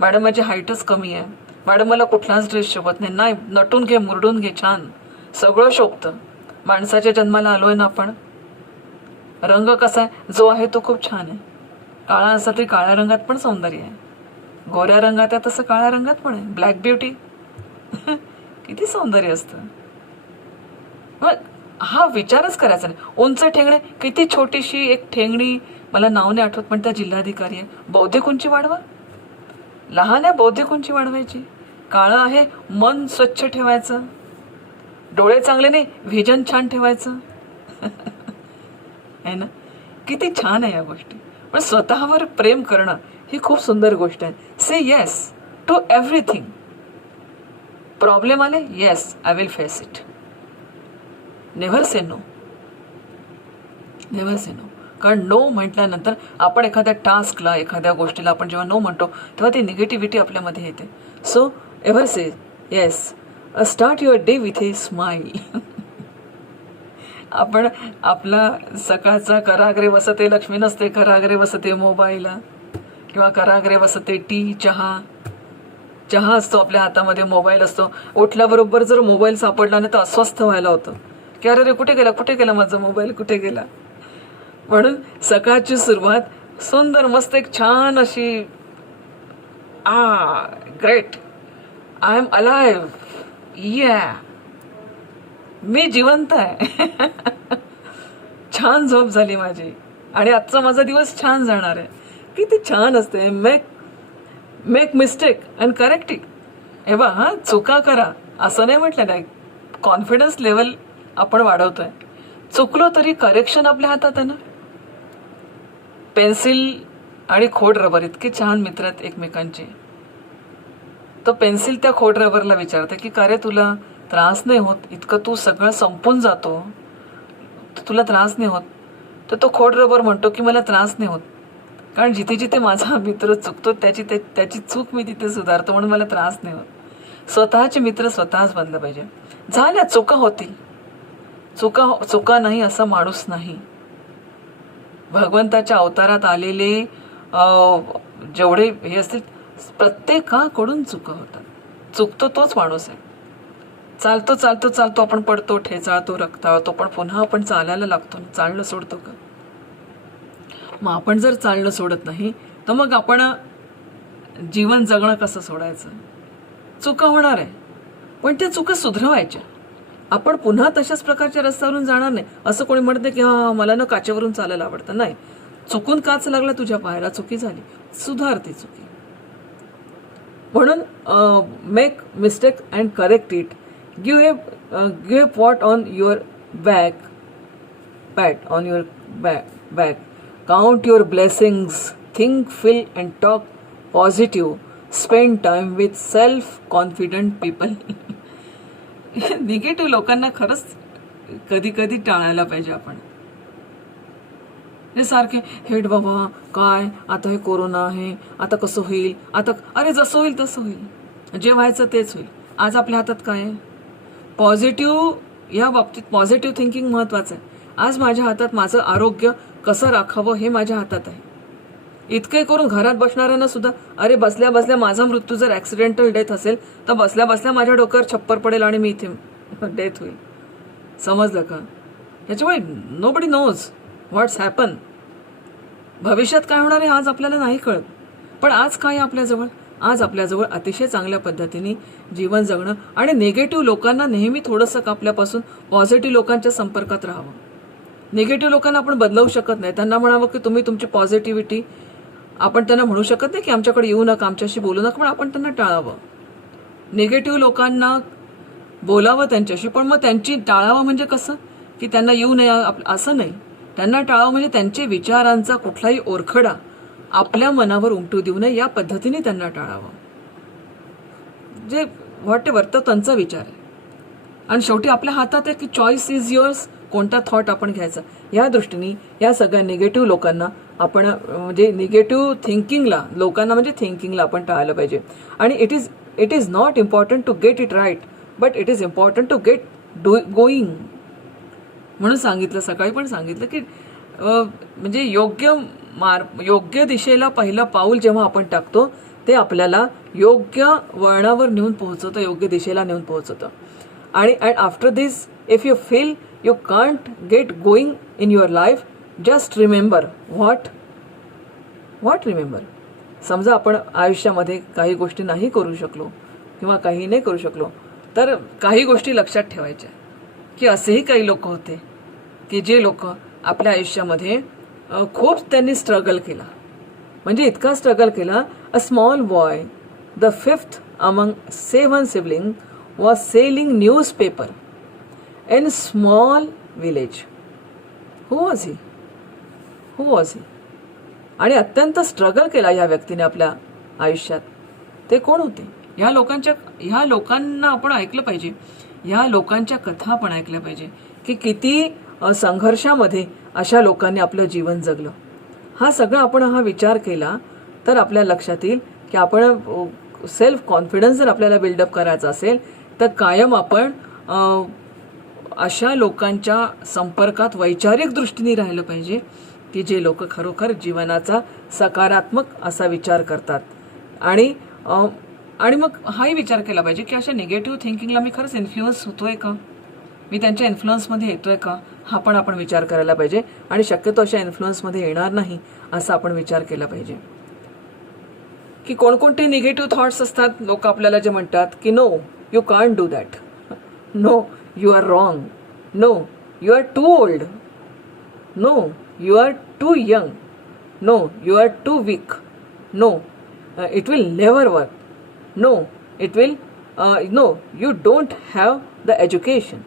मॅडम माझी हाईटच कमी आहे, मॅडम मला कुठलाच ड्रेस शोभत नाही. नाही, नटून घे, मुरडून घे, छान सगळं शोभतं. माणसाच्या जन्माला आलोय ना आपण. रंग कसा आहे, जो आहे तो खूप छान आहे. काळा असला तरी काळ्या रंगात पण सौंदर्य आहे, गोऱ्या रंगात आहे तसं काळ्या रंगात पण आहे. ब्लॅक ब्युटी किती सौंदर्य असतं. मग हा विचारच करायचा नाही. उंच ठेंगणे, किती छोटीशी एक ठेंगणी, मला नाव नाही आठवत पण त्या जिल्हाधिकारी आहे, बौद्धिक उंची वाढवा. लहान आहे, बौद्धिक उंची वाढवायची. काळं आहे, मन स्वच्छ ठेवायचं. डोळे चांगले नाही, व्हिजन छान ठेवायचं. आहे ना, किती छान आहे या गोष्टी. पण स्वतःवर प्रेम करणं ही खूप सुंदर गोष्ट आहे. Say yes to everything. Problem आले, yes I will face it. Never say no, never say no. कारण नो म्हटल्यानंतर आपण एखाद्या टास्कला, एखाद्या गोष्टीला आपण जेव्हा नो म्हणतो तेव्हा ती निगेटिव्हिटी आपल्यामध्ये येते. So ever say yes. Start your day with A smile. आपण आपला सकाळचा कराग्रे वसते लक्ष्मी नसते, कराग्रे वसते मोबाईल, किंवा कराग्रे वसते टी, चहा असतो आपल्या हातामध्ये, मोबाईल असतो. उठल्याबरोबर जर मोबाईल सापडला नाही तर अस्वस्थ व्हायला होतं की अरे कुठे गेला माझा मोबाईल, कुठे गेला. म्हणून सकाळची सुरुवात सुंदर मस्त एक छान अशी, ग्रेट, आय एम अलाइव्ह, या मी जिवंत आहे. छान झोप झाली माझी आणि आजचा माझा दिवस छान जाणार आहे. किती छान असते. Make mistake and correct it. हे बा, चुका करा असं नाही म्हटलं नाही. कॉन्फिडन्स लेवल आपण वाढवतोय. चुकलो तरी करेक्शन आपल्या हातात आहे ना. पेन्सिल आणि खोड रबर इतके छान मित्र आहेत एकमेकांचे. तो पेन्सिल त्या खोड रबरला विचारते की का रे, तुला त्रास नाही होत? इतकं तू सगळं संपून जातो, तुला त्रास नाही होत? तर तो खोड रबर म्हणतो की मला त्रास नाही होत, कारण जिथे जिथे माझा मित्र चुकतो त्याची चूक मी तिथे सुधारतो, म्हणून मला त्रास नाही होत. स्वतःचे मित्र स्वतःच बनलं पाहिजे. झाल्या, चुका होतील. चुका नाही असा माणूस नाही. भगवंताच्या अवतारात आलेले जेवढे हे असतील प्रत्येकाकडून चुका होतात. चुकतो तोच माणूस आहे. चालतो आपण पडतो, ठेचाळतो, रक्ताळतो, पण पुन्हा आपण चालायला लागतो. चालणं सोडतो का? मग आपण जर चालणं सोडत नाही तर मग आपण जीवन जगणं कसं सोडायचं? चुका होणार आहे, पण त्या चुका सुधरवायच्या. आपण पुन्हा तशाच प्रकारच्या रस्त्यावरून जाणार नाही. असं कोणी म्हणते की मला ना काचेवरून चालायला आवडतं. नाही, चुकून काच लागला तुझ्या पायाला, चुकी झाली, सुधार ती चुकी. म्हणून make mistake and correct it. Give a pot on your back, pat on your back. Count your blessings. Think, feel and talk positive. Spend time with self confident people. Negative लोकांना खरंच कधी कधी टाळायला पाहिजे आपण. हे सारखे हेट बाबा, काय आता हे कोरोना आहे, आता कसं होईल, आता अरे जसं होईल तसं होईल, जे व्हायचं तेच होईल. आज आपल्या हातात काय आहे? पॉझिटिव्ह, या बाबतीत पॉझिटिव्ह थिंकिंग महत्वाचं आहे. आज माझ्या हातात माझं आरोग्य कसं राखावं हे माझ्या हातात आहे. इतके करून घरात बसणाऱ्यांना सुद्धा अरे बसल्या बसल्या माझा मृत्यू जर ऍक्सिडेंटल डेथ असेल तर बसल्या बसल्या माझ्या डोक्यावर छप्पर पडेल आणि मी इथे डेथ होईल. समजलं का? त्याच्यामुळे नोबडी नोज व्हॉट्स हॅपन. भविष्यात काय होणार आहे आज आपल्याला नाही कळत. पण आज काय आहे आपल्याजवळ? आज आपल्याजवळ अतिशय चांगल्या पद्धतीने जीवन जगणं आणि निगेटिव्ह लोकांना नेहमी थोडंसं आपल्यापासून पॉझिटिव्ह लोकांच्या संपर्कात राहावं. निगेटिव्ह लोकांना आपण बदलवू शकत नाही. त्यांना म्हणावं की तुम्ही तुमची पॉझिटिव्हिटी, आपण त्यांना म्हणू शकत नाही की आमच्याकडे येऊ नका, आमच्याशी बोलू नका, पण आपण त्यांना टाळावं. निगेटिव्ह लोकांना बोलावं त्यांच्याशी, पण मग त्यांची टाळावं म्हणजे कसं की त्यांना येऊ नये असं नाही. त्यांना टाळावं म्हणजे त्यांचे विचारांचा कुठलाही ओरखडा आपल्या मनावर उमटू देऊ नये, या पद्धतीने त्यांना टाळावं. जे व्हॉटेवर तो त्यांचा विचार आहे. आणि शेवटी आपल्या हातात आहे की चॉईस इज युअर्स, कोणता थॉट आपण घ्यायचा. या दृष्टीने या सगळ्या निगेटिव्ह लोकांना आपण म्हणजे निगेटिव्ह थिंकिंगला लोकांना म्हणजे थिंकिंगला आपण टाळलं पाहिजे. आणि it is not important to get it right, but it is important to get going. म्हणून सांगितलं, सकाळी पण सांगितलं की म्हणजे योग्य दिशेला पहिलं पाऊल जेव्हा आपण टाकतो ते आपल्याला योग्य वळणावर नेऊन पोहोचवतं, योग्य दिशेला नेऊन पोहोचवतं. आणि after this if you feel you can't get going in your life, just remember what remember. समजा आपण आयुष्यामध्ये काही गोष्टी नाही करू शकलो किंवा काही नाही करू शकलो, तर काही गोष्टी लक्षात ठेवायच्या की असेही काही लोक होते की जे लोक आपल्या आयुष्यामध्ये खूप त्यांनी स्ट्रगल केला. म्हणजे इतका स्ट्रगल केला. A small boy, the 5th among 7 siblings, was selling newspaper in small village. Who was he? आणि अत्यंत स्ट्रगल केला या व्यक्तीने आपल्या आयुष्यात. ते कोण होते? ह्या लोकांना आपण ऐकलं पाहिजे. ह्या लोकांच्या कथा आपण ऐकल्या पाहिजे की किती संघर्षामध्ये अशा लोकांनी आपलं जीवन जगलं. आपण हा विचार केला तर आपल्या लक्षात येईल की आपण सेल्फ कॉन्फिडन्स जर आपल्याला बिल्डअप करायचा असेल तर कायम आपण अशा लोकांच्या संपर्कात वैचारिक दृष्टीने राहिलं पाहिजे की जे लोक खरोखर जीवनाचा सकारात्मक असा विचार करतात. आणि मग हाही विचार केला पाहिजे की अशा निगेटिव्ह थिंकिंगला मी खरंच इन्फ्लुअन्स होतोय का, मी त्यांच्या इन्फ्लुअन्समध्ये येतोय का, हा पण आपण विचार करायला पाहिजे. आणि शक्यतो अशा इन्फ्लुअन्समध्ये येणार नाही असा आपण विचार केला पाहिजे. की कोणकोणते निगेटिव्ह थॉट्स असतात. लोक आपल्याला जे म्हणतात की no you can't do that, no you are wrong, no you are too old, no you are too young, no you are too weak, no it will never work, no it will no you don't have the education,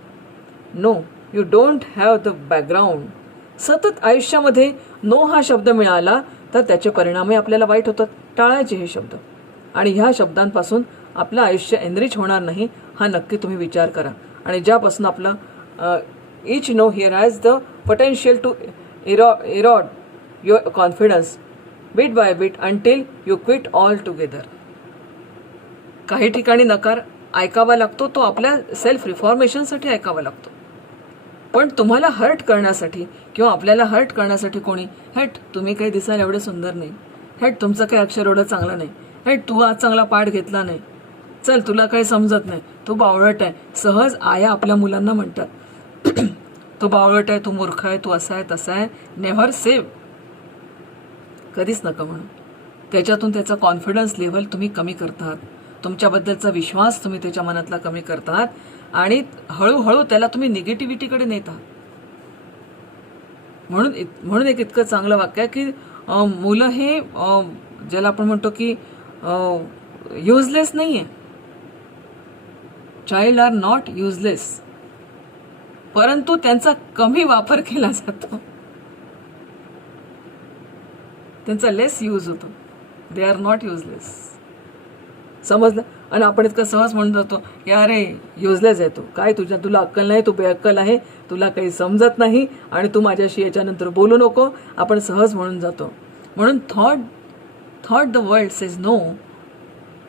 no you don't have the background. सतत आयुष्यामध्ये no हा शब्द मिळाला तर त्याचे परिणामही आपल्याला वाईट होतात. टाळायचे हे शब्द. आणि ह्या शब्दांपासून आपलं आयुष्य एनरिच होणार नाही हा नक्की तुम्ही विचार करा. आणि ज्यापासून आपलं each no here has the potential to erode your confidence bit by bit until you quit altogether. काही ठिकाणी नकार ऐकावा लागतो, तो आपल्या सेल्फ रिफॉर्मेशनसाठी ऐकावा लागतो. पण तुम्हाला हर्ट करण्यासाठी किंवा आपल्याला हर्ट करण्यासाठी कोणी, हेट तुम्ही काही दिसायला एवढं सुंदर नाही, हेट तुमचं काही अक्षर एवढं चांगलं नाही, हेट तू आज चांगला पाठ घेतला नाही, चल तुला काही समजत नाही, तू बावळट आहे. सहज आया आपल्या मुलांना म्हणतात तू बावळट आहे, तू मूर्ख आहे, तू असा आहे तसा आहे. नेव्हर सेव्ह, कधीच नका म्हणून. त्याच्यातून त्याचा कॉन्फिडन्स लेव्हल तुम्ही कमी करतात, तुमच्याबद्दलचा विश्वास तुम्ही त्याच्या मनातला कमी करतात आणि हळूहळू त्याला तुम्ही निगेटिव्हिटीकडे नेता. म्हणून एक इतकं चांगलं वाक्य आहे की मुलं हे ज्याला आपण म्हणतो की युजलेस नाही आहे. चाइल्ड आर नॉट युजलेस, परंतु त्यांचा कमी वापर केला जातो, त्यांचा लेस यूज होतो. They are not useless. समजलं? आणि आपण इतकं सहज म्हणून जातो की अरे युजलेस आहे तू, काय तुला अक्कल नाही, तू बेअक्कल आहे, तुला काही समजत नाही आणि तू माझ्याशी याच्यानंतर बोलू नको, आपण सहज म्हणून जातो. म्हणून thought the world says no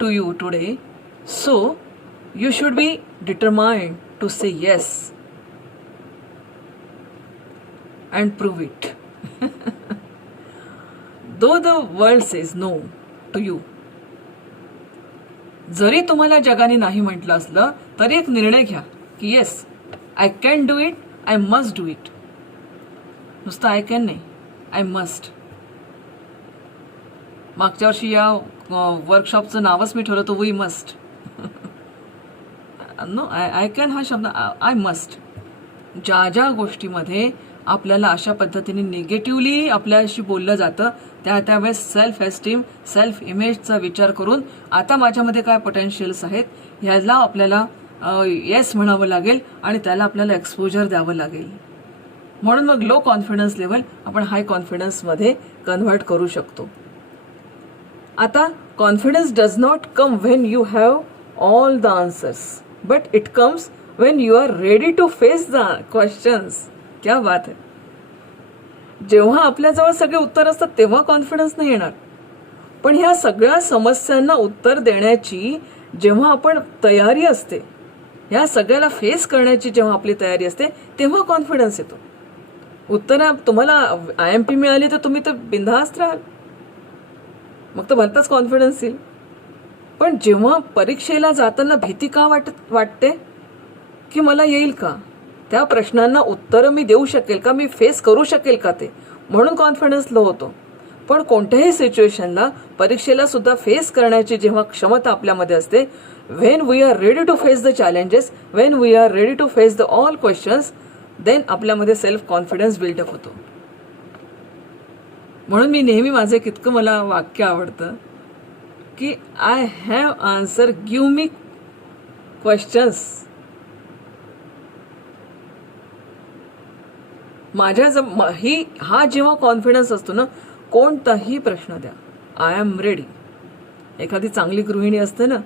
to you today, so you should be determined to say yes and prove it. Though the world says no to you, जरी तुम्हाला जगाने नाही म्हटलं असलं तरी एक निर्णय घ्या की yes I can do it, I must do it. नुसतं आय कॅन नाही, आय मस्ट. मागच्या वर्षी या वर्कशॉपचं नावच मी ठेवलं होतं we must. No, I can हा शब्द आय मस्ट. ज्या ज्या गोष्टीमध्ये आपल्याला अशा पद्धतीने निगेटिव्हली आपल्याशी बोललं जातं त्यावेळेस सेल्फ एस्टीम, सेल्फ इमेजचा विचार करून आता माझ्यामध्ये काय पोटेन्शियल्स आहेत ह्याला आपल्याला येस म्हणावं लागेल आणि त्याला आपल्याला एक्सपोजर द्यावं लागेल. म्हणून मग लो कॉन्फिडन्स लेवल आपण हाय कॉन्फिडन्समध्ये कन्व्हर्ट करू शकतो. आता confidence does not come when you have all the answers, but it comes when you are ready to face the questions. क्या बात है. जेव्हा आपल्याजवळ सगळे उत्तर असतात तेव्हा कॉन्फिडन्स नाही येणार, पण ह्या सगळ्या समस्यांना उत्तर देण्याची जेव्हा आपण तयारी असते, ह्या सगळ्याला फेस करण्याची जेव्हा आपली तयारी असते तेव्हा कॉन्फिडन्स येतो. उत्तर तुम्हाला IMP मिळाली तर तुम्ही तर बिनधास्त राहाल, मग तर भलताच कॉन्फिडन्स येईल. पण जेव्हा परीक्षेला जाताना भीती का वाटते की मला येईल का, त्या प्रश्नांना उत्तरं मी देऊ शकेल का, मी फेस करू शकेल का, ते म्हणून कॉन्फिडन्स लो होतो. पण कोणत्याही सिच्युएशनला परीक्षेला सुद्धा फेस करण्याची जेव्हा क्षमता आपल्यामध्ये असते, when we are ready to face the challenges, when we are ready to face the all questions, then आपल्यामध्ये सेल्फ कॉन्फिडन्स बिल्डअप होतो. म्हणून मी नेहमी माझं इतकं मला वाक्य आवडतं की I have answer, give me questions. हा जेव्हा कॉन्फिडन्स असतो ना, कोणताही प्रश्न द्या, आय एम रेडी. एखादी चांगली गृहिणी असते ना,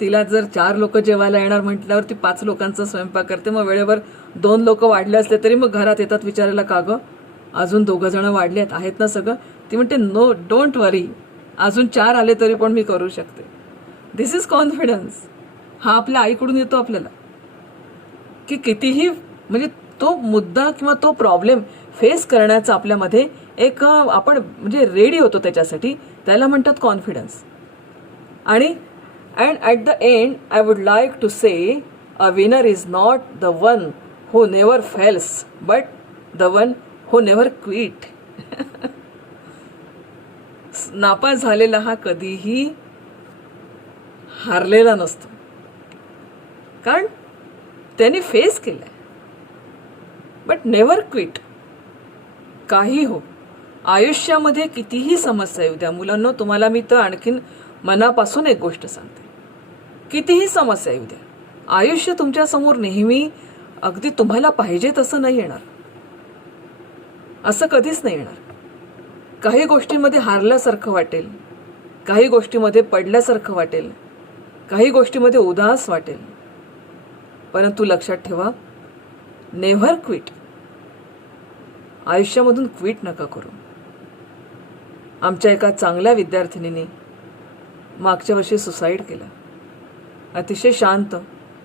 तिला जर 4 लोक जेवायला येणार म्हटल्यावर ती 5 लोकांचा स्वयंपाक करते. मग वेळेवर 2 लोक वाढले असले तरी मग घरात येतात विचारायला, का गं अजून 2 जण वाढले आहेत ना सगळं. ती म्हणते नो, डोंट वरी, अजून 4 आले तरी पण मी करू शकते. दिस इज कॉन्फिडन्स. हा आपल्या आईकडून येतो आपल्याला, की कितीही म्हणजे तो मुद्दा किंवा तो प्रॉब्लेम फेस करण्याचा आपल्यामध्ये एक आपण म्हणजे रेडी होतो त्याच्यासाठी, त्याला म्हणतात कॉन्फिडन्स. आणि and at the end I would like to say a winner is not the one who never fails, but the one who never quit. नापास झालेला हा कधीही हारलेला नसतो, कारण त्याने फेस केलंय. But never quit. काही हो, आयुष्यामध्ये कितीही समस्या येऊ द्या मुलांनो, तुम्हाला मी तर आणखीन मनापासून एक गोष्ट सांगते, कितीही समस्या येऊ द्या, आयुष्य तुमच्यासमोर नेहमी अगदी तुम्हाला पाहिजे तसं नाही येणार, असं कधीच नाही येणार. काही गोष्टींमध्ये हारल्यासारखं वाटेल, काही गोष्टीमध्ये पडल्यासारखं वाटेल, काही गोष्टीमध्ये उदास वाटेल, परंतु लक्षात ठेवा, नेव्हर क्विट. आयुष्यामधून क्विट नका करू. आमच्या एका चांगल्या विद्यार्थिनीने मागच्या वर्षी सुसाईड केलं. अतिशय शांत,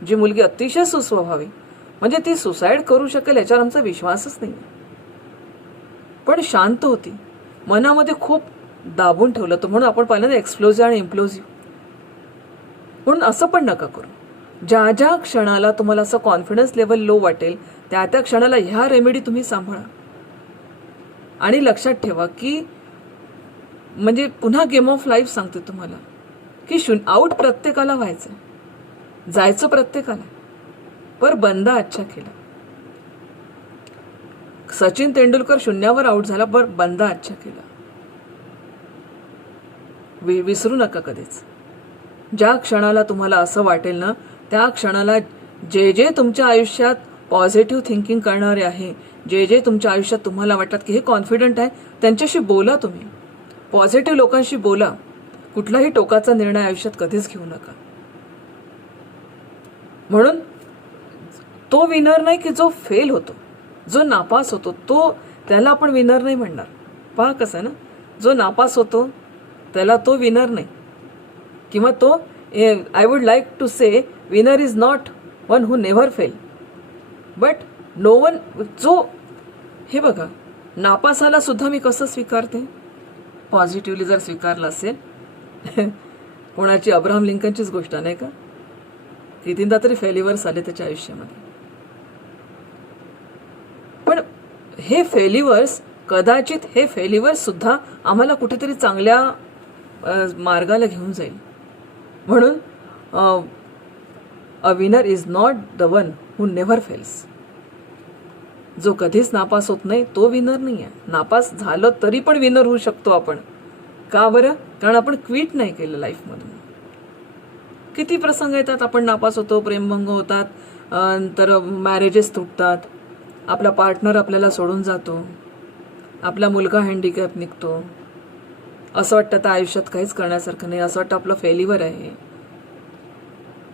जी मुलगी अतिशय सुस्वभावी, म्हणजे ती सुसाईड करू शकेल याच्यावर आमचा विश्वासच नाही, पण शांत होती, मनामध्ये खूप दाबून ठेवलं होतं. म्हणून आपण पाहिलं ना एक्सप्लोजिव्ह आणि इम्प्लोजिव्ह. म्हणून असं पण नका करू. ज्या ज्या क्षणाला तुम्हाला असं कॉन्फिडन्स लेवल लो वाटेल त्या क्षणाला ह्या रेमेडी तुम्ही सांभाळा. आणि लक्षात ठेवा की म्हणजे पुन्हा गेम ऑफ लाईफ सांगते तुम्हाला की आउट प्रत्येकाला व्हायचं, जायचं प्रत्येकाला, पर बंदा अच्छा खेळा. सचिन तेंडुलकर 0वर आउट झाला, पर बंदा अच्छा खेळा. विसरू नका कधीच. ज्या क्षणाला तुम्हाला असं वाटेल ना त्या क्षणाला जे तुमच्या आयुष्यात पॉझिटिव्ह थिंकिंग करणारे आहे, जे तुमच्या आयुष्यात तुम्हाला वाटतात की हे कॉन्फिडंट आहे, त्यांच्याशी बोला. तुम्ही पॉझिटिव्ह लोकांशी बोला. कुठलाही टोकाचा निर्णय आयुष्यात कधीच घेऊ नका. म्हणून तो विनर नाही की जो फेल होतो, जो नापास होतो, त्याला आपण विनर नाही म्हणणार. पहा कसं ना, जो नापास होतो त्याला तो विनर नाही, किंवा तो I would like to say winner is not one who never fail, but no one जो, हे बघा नापासाला सुद्धा मी कसं स्वीकारते, पॉझिटिव्हली जर स्वीकारलं असेल. कोणाची अब्राहम लिंकनचीच गोष्ट नाही का, कितींदा तरी फेल्युअर्स आले त्याच्या आयुष्यामध्ये. पण हे फेल्युअर्स, कदाचित हे फेल्युअर्स सुद्धा आम्हाला कुठेतरी चांगल्या मार्गाला घेऊन जाईल. म्हणून अ winner is not the one who never fails. जो कधीच नापास होत नाही तो विनर नाही आहे. नापास झालं तरी पण विनर होऊ शकतो आपण. का बरं? कारण आपण क्विट नाही केलं लाईफमधून. किती प्रसंग येतात, आपण नापास होतो, प्रेमभंग होतात, नंतर मॅरेजेस तुटतात, आपला पार्टनर आपल्याला सोडून जातो, आपला मुलगा हँडिकॅप निघतो, असं वाटतं आता आयुष्यात काहीच करण्यासारखं नाही, असं वाटतं आपलं फेल्युअर आहे,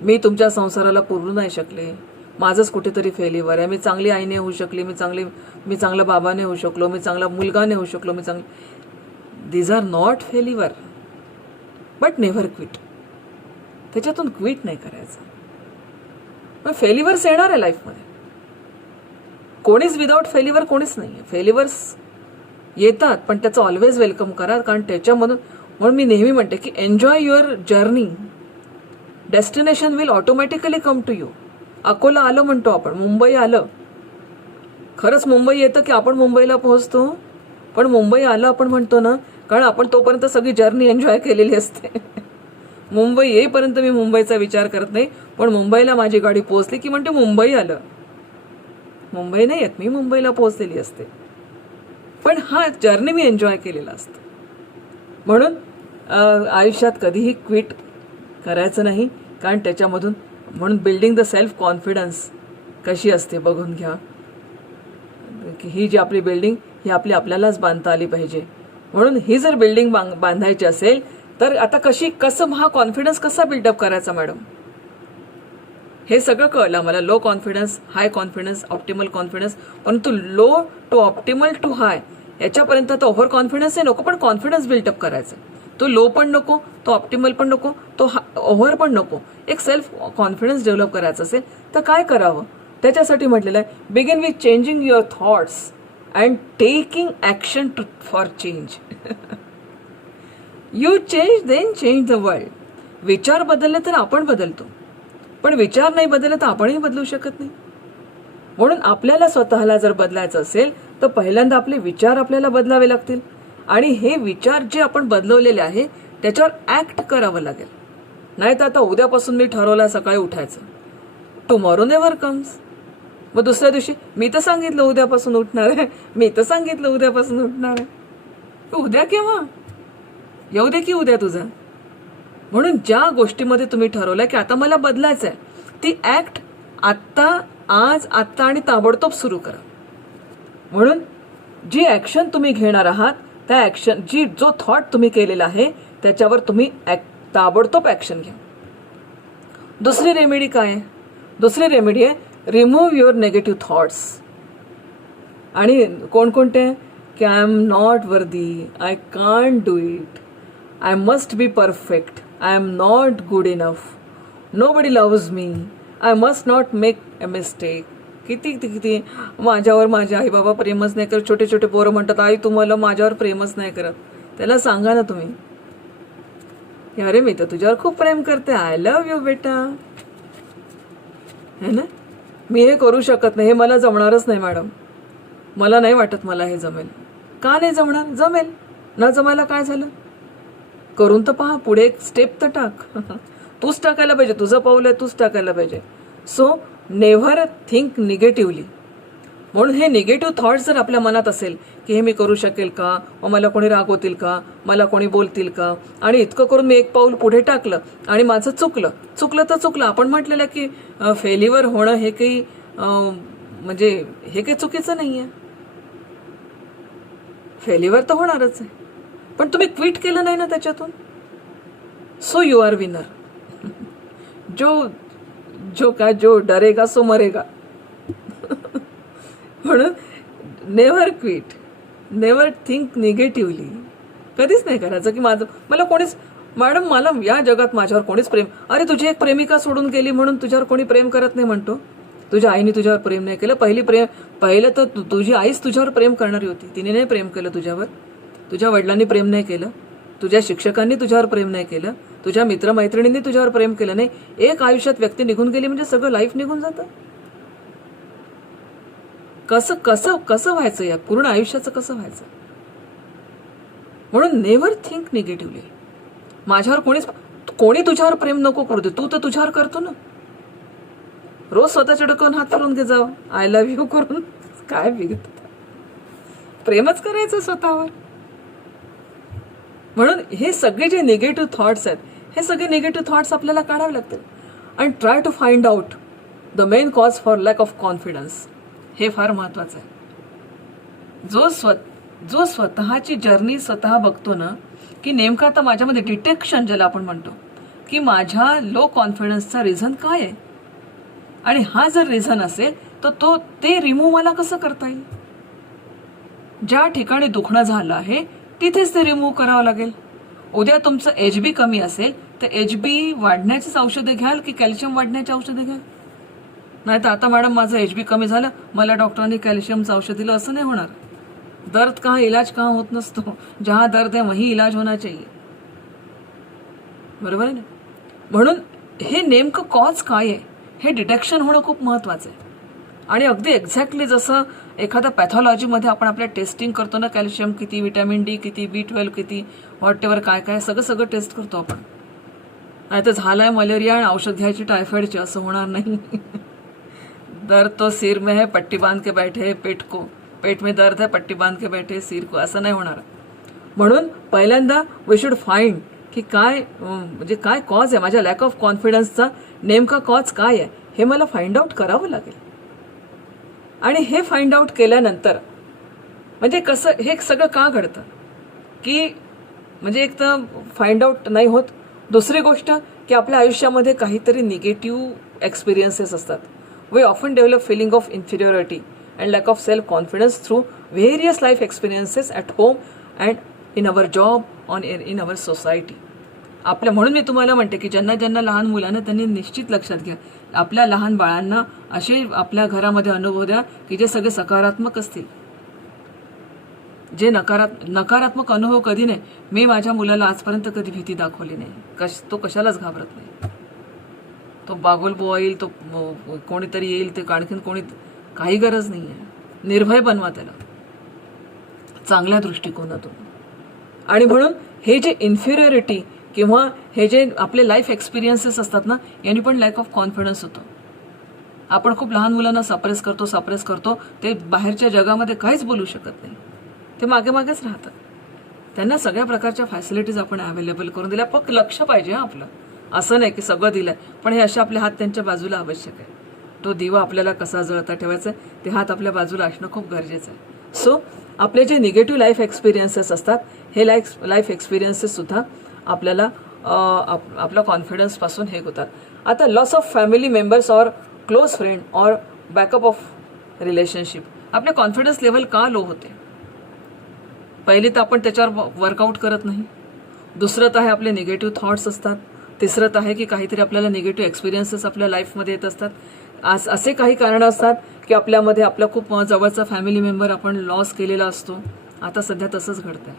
मी तुमच्या संसाराला पुरू नाही शकले, माझंच कुठेतरी फेल्युअर आहे, मी चांगली आईने होऊ शकली, मी चांगला बाबाने होऊ शकलो, मी चांगला मुलगाने होऊ शकलो, these are not failure, but never quit. त्याच्यातून क्विट नाही करायचं. मग फेल्युअर्स येणार आहे लाईफमध्ये. कोणीच विदाऊट फेल्युअर कोणीच नाही आहे. फेल्युअर्स येतात, पण त्याचं ऑलवेज वेलकम करा, कारण त्याच्यामधून, म्हणून मी नेहमी म्हणते की enjoy your journey, destination will automatically come to you. Akola आलं म्हणतो आपण, मुंबई आलं, खरंच मुंबई येतं की आपण मुंबईला पोहोचतो, पण मुंबई आलं आपण म्हणतो ना, कारण आपण तोपर्यंत सगळी जर्नी एन्जॉय केलेली असते. मुंबई येईपर्यंत मी मुंबईचा विचार करत नाही, पण मुंबईला माझी गाडी पोहोचली की म्हणते मुंबई आलं. मुंबई नाही येत, मी मुंबईला पोहोचलेली असते, पण हा जर्नी मी एन्जॉय केलेला असतो. म्हणून आयुष्यात कधीही क्विट करायचं नाही, कारण त्याच्यामधून, म्हणून बिल्डिंग द सेल्फ कॉन्फिडन्स कशी असते बघून घ्या. ही जी आपली बिल्डिंग, ही आपल्यालाच बांधता आली पाहिजे. म्हणून ही जर बिल्डिंग बांधायची असेल तर आता कसं हा कॉन्फिडन्स कसा बिल्डअप करायचा मॅडम, हे सगळं कळलं मला. लो कॉन्फिडन्स, हाय कॉन्फिडन्स, ऑप्टिमल कॉन्फिडन्स, परंतु लो टू ऑप्टिमल टू हाय याच्यापर्यंत तर ओव्हर कॉन्फिडन्सही नको, पण कॉन्फिडन्स बिल्डअप करायचा. तो लो पण नको, तो ऑप्टिमल पण नको, तो ओव्हर पण नको. एक सेल्फ कॉन्फिडन्स डेव्हलप करायचा असेल तर काय करावं, त्याच्यासाठी म्हटलेलं आहे, begin with changing your thoughts and taking action for change. You change then change the world. विचार बदलले तर आपण बदलतो, पण विचार नाही बदलले तर आपणही बदलू शकत नाही. म्हणून आपल्याला स्वतःला जर बदलायचं असेल तर पहिल्यांदा आपले विचार आपल्याला बदलावे लागतील, आणि हे विचार जे आपण बदलवलेले आहे त्याच्यावर ॲक्ट करावं लागेल. नाही तर आता उद्यापासून मी ठरवलं सकाळी उठायचं, टुमॉरो नेव्हर कम्स. मग दुसऱ्या दिवशी मी तर सांगितलं उद्यापासून उठणार आहे, मी तर सांगितलं उद्यापासून उठणार आहे, उद्या केव्हा येऊ दे की उद्या तुझा. म्हणून ज्या गोष्टीमध्ये तुम्ही ठरवलं की आता मला बदलायचं आहे, ती ॲक्ट आत्ता, आज, आत्ता आणि ताबडतोब सुरू करा. म्हणून जी ॲक्शन तुम्ही घेणार आहात, त्या ॲक्शन, जो थॉट तुम्ही केलेला आहे त्याच्यावर तुम्ही ताबडतोब ॲक्शन घ्या. दुसरी रेमेडी काय आहे? दुसरी रेमेडी आहे रिमूव्ह युअर नेगेटिव्ह थॉट्स. आणि कोणकोणते? की I am not worthy, I can't do it, I must be perfect, I am not good enough, nobody loves me, I must not make a mistake. किती माझ्यावर माझे आई बाबा प्रेमच नाही करत. छोटे छोटे पोरं म्हणतात, आई तुम्हाला माझ्यावर प्रेमच नाही करत. त्याला सांगा ना तुम्ही, अरे मी तर तुझ्यावर खूप प्रेम करते, आय लव्ह यू बेटा, है ना. मी हे करू शकत नाही, हे मला जमणारच नाही मॅडम, मला नाही वाटत मला हे जमेल. का नाही जमणार? जमेल. न जमायला काय झालं, करून तर पहा, पुढे एक स्टेप तर टाक. तूच टाकायला पाहिजे, तुझं पाऊल आहे तूच टाकायला पाहिजे. So never think negatively. म्हणून हे निगेटिव्ह थॉट्स जर आपल्या मनात असेल की हे मी करू शकेल का, व मला कोणी रागवतील का, मला कोणी बोलतील का, आणि इतकं करून मी एक पाऊल पुढे टाकलं आणि माझं चुकलं तर चुकलं. आपण म्हटलेलं की फेल्युअर होणं हे काही म्हणजे हे काही चुकीचं नाही आहे. फेल्युअर तर होणारच आहे, पण तुम्ही क्विट केलं नाही ना त्याच्यातून. So you are winner. जो डरेगा सो मरेगा. म्हणून never quit, never think negatively. कधीच नाही करायचं की मला कोणीच, मॅडम मला या जगात माझ्यावर कोणीच प्रेम, अरे तुझी एक प्रेमिका सोडून गेली म्हणून तुझ्यावर कोणी प्रेम करत नाही म्हणतो. तुझ्या आईने तुझ्यावर प्रेम नाही केलं. पहिलं तर तुझी आईच तुझ्यावर प्रेम करणारी होती, तिने नाही प्रेम केलं तुझ्यावर. तुझ्या वडिलांनी प्रेम नाही केलं, तुझ्या शिक्षकांनी तुझ्यावर प्रेम नाही केलं, तुझ्या मित्रमैत्रिणींनी तुझ्यावर प्रेम केलं नाही, एक आयुष्यात व्यक्ती निघून गेली म्हणजे सगळं लाईफ निघून जातं. कसं कसं कसं व्हायचं, या पूर्ण आयुष्याचं कसं व्हायचं. म्हणून नेव्हर थिंक निगेटिव्हली. माझ्यावर कोणी तुझ्यावर प्रेम नको करू दे, तू तर तुझ्यावर करतो ना. रोज स्वतःच्या डोक्यावर हात फिरून घे जावं, आय लव्ह यू करून. काय बिघत, प्रेमच करायचं स्वतःवर. म्हणून हे सगळे जे निगेटिव्ह थॉट्स आहेत, हे सगळे निगेटिव्ह थॉट्स आपल्याला काढावे लागतील. आणि try to find out the main cause for lack of confidence. हे फार महत्वाचं आहे. जो स्वतःची जर्नी स्वतः बघतो ना, की नेमकं आता माझ्यामध्ये डिटेक्शन ज्याला आपण म्हणतो, की माझ्या लो कॉन्फिडन्सचा रिझन काय आहे, आणि हा जर रिझन असेल तर ते रिमूव्ह मला कसं करता येईल. ज्या ठिकाणी दुखणं झालं आहे तिथेच ते रिमूव्ह करावं लागेल. उद्या तुमचं HB कमी असेल तर HB वाढण्याचीच औषधे घ्याल की कॅल्शियम वाढण्याची औषधे घ्याल. नाही तर आता मॅडम माझं HB कमी झालं, मला डॉक्टरांनी कॅल्शियमचं औषध दिलं, असं नाही होणार. दर्द कहाँ इलाज कहाँ होत नसतो, जहां दर्द आहे वही इलाज होना चाहिए. बरोबर आहे ना. म्हणून हे नेमकं कॉज काय आहे हे डिटेक्शन होणं खूप महत्वाचं आहे. आणि अगदी एक्झॅक्टली जसं एखाद्या पॅथॉलॉजीमध्ये आपण आपल्या टेस्टिंग करतो ना, कॅल्शियम किती, विटॅमिन D किती, B12 किती, व्हॉट काय काय सगळं टेस्ट करतो आपण. नाही तर झालाय मलेरिया आणि औषध घ्यायची टायफॉइडची, असं होणार नाही. दर्द तो सिर में है पट्टी बांध के बैठे पेट में दर्द है पट्टी बांध के बैठे सिर को, असं नाही होणार. म्हणून पहिल्यांदा वी शुड फाइंड की म्हणजे काय कॉज आहे, माझ्या लॅक ऑफ कॉन्फिडन्सचा नेमका कॉज काय आहे हे मला फाइंड आउट करावं लागेल. आणि हे फाइंड आउट केल्यानंतर म्हणजे कसं हे सगळं का घडतं, की म्हणजे एक तर फाइंड आउट नाही होत. दुसरी गोष्ट की आपल्या आयुष्यामध्ये काहीतरी निगेटिव्ह एक्सपिरियन्सेस असतात. We often develop feeling of inferiority and lack of self-confidence through various life experiences at home and in our job, in our society. म्हणून मी तुम्हाला म्हणते की ज्यांना लहान मुलांना त्यांनी निश्चित लक्षात घ्या, आपल्या लहान बाळांना असे आपल्या घरामध्ये अनुभव द्या की जे सगळे सकारात्मक असतील. जे नकारात्मक अनुभव कधी नाही. मी माझ्या मुलाला आजपर्यंत कधी भीती दाखवली नाही, तो कशालाच घाबरत नाही. तो बागोल बुवा येईल, तो कोणीतरी येईल, ते आणखीन कोणी, काही गरज नाही आहे. निर्भय बनवा त्याला चांगल्या दृष्टिकोनातून. आणि म्हणून हे जे इन्फिरियरिटी किंवा हे जे आपले लाईफ एक्सपिरियन्सेस असतात ना, यांनी पण लॅक ऑफ कॉन्फिडन्स होतो. आपण खूप लहान मुलांना सप्रेस करतो, ते बाहेरच्या जगामध्ये काहीच बोलू शकत नाही, ते मागेच राहतात. त्यांना सगळ्या प्रकारच्या फॅसिलिटीज आपण अवेलेबल करून दिल्या. फक्त लक्ष पाहिजे आपलं, असं नाही की सगळं दिलंय, पण हे असे आपले हात त्यांच्या बाजूला आवश्यक आहे. तो दिवा आपल्याला कसा जळता ठेवायचा, ते हात आपल्या बाजूला असणं खूप गरजेचं आहे. सो आपले जे निगेटिव्ह लाईफ एक्सपिरियन्सेस असतात, हे लाईफ एक्सपिरियन्सेस सुद्धा आपल्याला आपला कॉन्फिडन्सपासून हे होतात. आता loss of family members or close friend or backup of relationship, आपले कॉन्फिडन्स लेवल का लो होते. पहिली तर आपण त्याच्यावर वर्कआउट करत नाही. दुसरं तर आहे आपले निगेटिव्ह थॉट्स असतात. तिसरं तर आहे की काहीतरी आपल्याला निगेटिव्ह एक्सपिरियन्सेस आपल्या लाईफमध्ये येत असतात. असे काही कारणं असतात की आपल्यामध्ये आपला खूप जवळचा फॅमिली मेंबर आपण लॉस केलेला असतो. आता सध्या तसंच घडतंय.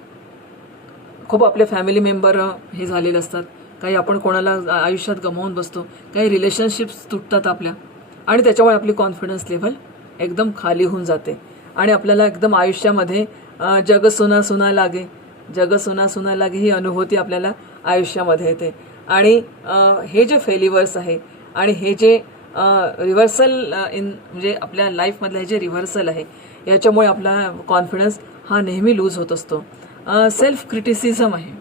खूप आपले फॅमिली मेंबर हे झालेले असतात. काही आपण कोणाला आयुष्यात गमावून बसतो, काही रिलेशनशिप्स तुटतात आपल्या, आणि त्याच्यामुळे आपली कॉन्फिडन्स लेव्हल एकदम खाली होऊन जाते. आणि आपल्याला एकदम आयुष्यामध्ये जग सुना सुना लागे ही अनुभूती आपल्याला आयुष्यामध्ये येते. आणि हे जे फेल्युअर्स आहे आणि हे जे रिव्हर्सल म्हणजे आपल्या लाईफमधलं हे जे रिव्हर्सल आहे, याच्यामुळे आपला कॉन्फिडन्स हा नेहमी लूज होत असतो. सेल्फ क्रिटिसिझम आहे.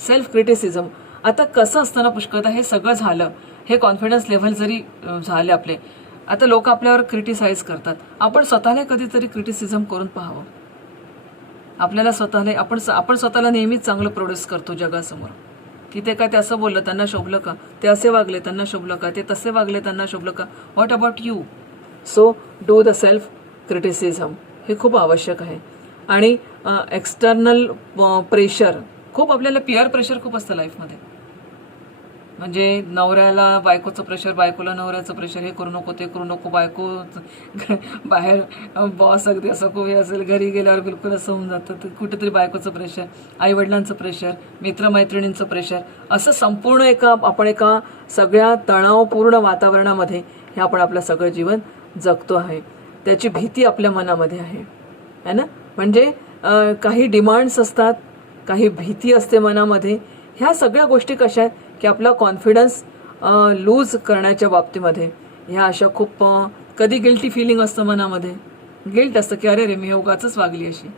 सेल्फ क्रिटिसिझम आता कसं असताना पुष्कळदा हे सगळं झालं, हे कॉन्फिडन्स लेव्हल जरी झाले आपले, आता लोक आपल्यावर क्रिटिसाइज करतात. आपण स्वतःला कधीतरी क्रिटिसिझम करून पाहावं. आपल्याला आपण स्वतःला नेहमीच चांगलं प्रोड्यूस करतो जगासमोर, की ते काय ते असं बोललं त्यांना शोभलं का, ते असे वागले त्यांना शोभलं का, ते तसे वागले त्यांना शोभलं का, what about you. So do the self criticism, हे खूप आवश्यक आहे. आणि एक्सटर्नल प्रेशर खूप, आपल्याला पिअर प्रेशर खूप असतं लाईफमध्ये. म्हणजे नवऱ्याला बायकोचं प्रेशर, बायकोला नवऱ्याचं प्रेशर, हे करू नको ते करू नको, बायको बाहेर बॉस अगदी असं खूप हे असेल, घरी गेल्यावर बिलकुल असं होऊन जातं. तर कुठेतरी बायकोचं प्रेशर, आईवडिलांचं प्रेशर, मित्रमैत्रिणींचं प्रेशर, असं संपूर्ण आपण एका सगळ्या तणावपूर्ण वातावरणामध्ये हे आपण आपलं सगळं जीवन जगतो आहे. त्याची भीती आपल्या मनामध्ये आहे ना. म्हणजे काही डिमांड्स असतात, काही भीती असते मनामध्ये. ह्या सगळ्या गोष्टी कशा आहेत की आपला कॉन्फिडन्स लूज करण्याच्या बाबतीमध्ये ह्या अशा खूप कधी गिल्टी फिलिंग असतं मनामध्ये, गिल्ट असतं की अरे रे मी उगाचच वागली अशी,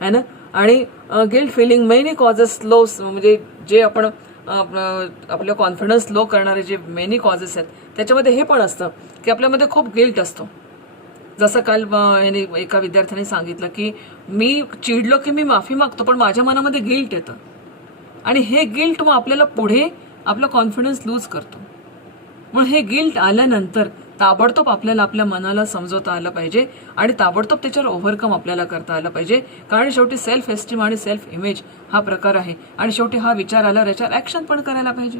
है ना. आणि guilt feeling many causes low, म्हणजे जे आपण आपलं कॉन्फिडन्स लो करणारे जे मेनी कॉजेस आहेत त्याच्यामध्ये हे पण असतं की आपल्यामध्ये खूप गिल्ट असतो. जसं काल एका विद्यार्थ्याने सांगितलं की मी चिडलो की मी माफी मागतो, पण माझ्या मनामध्ये गिल्ट येतं आणि हे गिल्ट मग आपल्याला पुढे आपला कॉन्फिडन्स लूज करतो. म्हणून हे गिल्ट आल्यानंतर ताबडतोब आपल्याला आपल्या मनाला समजवता आलं पाहिजे आणि ताबडतोब त्याच्यावर ओव्हरकम आपल्याला करता आलं पाहिजे. कारण शेवटी सेल्फ एस्टीम आणि सेल्फ इमेज हा प्रकार आहे आणि शेवटी हा विचार आल्यावर याच्यावर ॲक्शन पण करायला पाहिजे.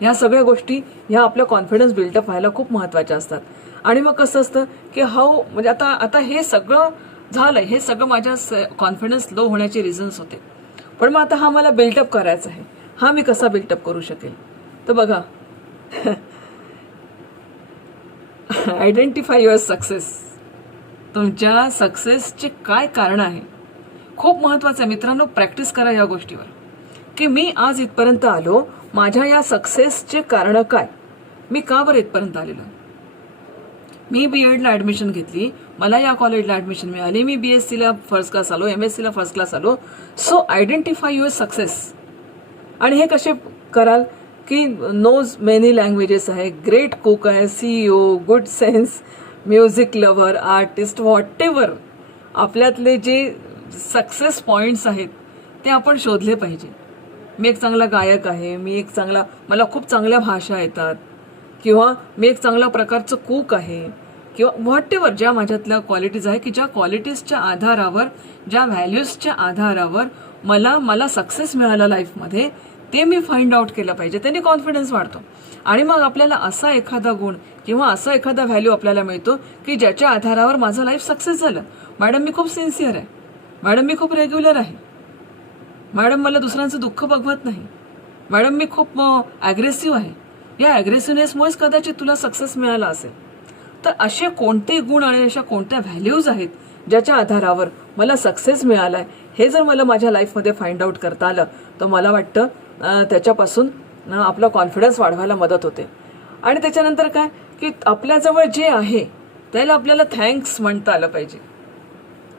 ह्या सगळ्या गोष्टी ह्या आपल्या कॉन्फिडन्स बिल्डअप व्हायला खूप महत्त्वाच्या असतात. आणि मग कसं असतं की म्हणजे आता हे सगळं झालं, हे सगळं माझ्या कॉन्फिडन्स लो होण्याचे रिझन्स होते, पण मग आता हा मला बिल्डअप करायचा आहे, हा मी कसा बिल्डअप करू शकेल. तर बघा, आयडेंटिफाय युअर सक्सेस. तुमच्या सक्सेसचे काय कारण आहे, खूप महत्त्वाचं आहे मित्रांनो. प्रॅक्टिस करा या गोष्टीवर की मी आज इथपर्यंत आलो, माझ्या या सक्सेसचे कारण काय, मी का बरं इथपर्यंत आलेलो. मी BEdला ॲडमिशन घेतली, मला या कॉलेजला ॲडमिशन मिळाली, मी BScला फर्स्ट क्लास आलो, MScला फर्स्ट क्लास आलो. So identify your success. आणि हे कसे कराल की नोज मेनी लँग्वेजेस आहे, ग्रेट कुक आहे, CEO, good sense, music lover, artist, whatever आपल्यातले जे सक्सेस पॉईंट्स आहेत ते आपण शोधले पाहिजे. मी एक चांगला गायक आहे, मला खूप चांगल्या भाषा येतात, किंवा मी एक चांगल्या प्रकारचं कुक आहे, किंवा व्हॉट एव्हर ज्या माझ्यातल्या क्वालिटीज आहे की ज्या क्वालिटीजच्या आधारावर, ज्या व्हॅल्यूजच्या आधारावर मला सक्सेस मिळाला लाईफमध्ये, ते मी फाइंड आउट केलं पाहिजे. त्याने कॉन्फिडन्स वाढतो आणि मग आपल्याला असा एखादा गुण किंवा असा एखादा व्हॅल्यू आपल्याला मिळतो की ज्याच्या आधारावर माझं लाईफ सक्सेस झालं. मॅडम मी खूप सिन्सिअर आहे, मॅडम मी खूप रेग्युलर आहे, मॅडम मला दुसऱ्यांचं दुःख बघवत नाही, मॅडम मी खूप ॲग्रेसिव्ह आहे. या ॲग्रेसिव्हनेसमुळेच कदाचित तुला सक्सेस मिळाला असेल. तर असे कोणते गुण आणि अशा कोणत्या व्हॅल्यूज आहेत ज्याच्या आधारावर मला सक्सेस मिळाला आहे, हे जर मला माझ्या लाईफमध्ये फाइंड आउट करता आलं तर मला वाटतं त्याच्यापासून आपला कॉन्फिडन्स वाढवायला मदत होते. आणि त्याच्यानंतर काय की आपल्याजवळ जे आहे त्याला आपल्याला थँक्स म्हणता आलं पाहिजे.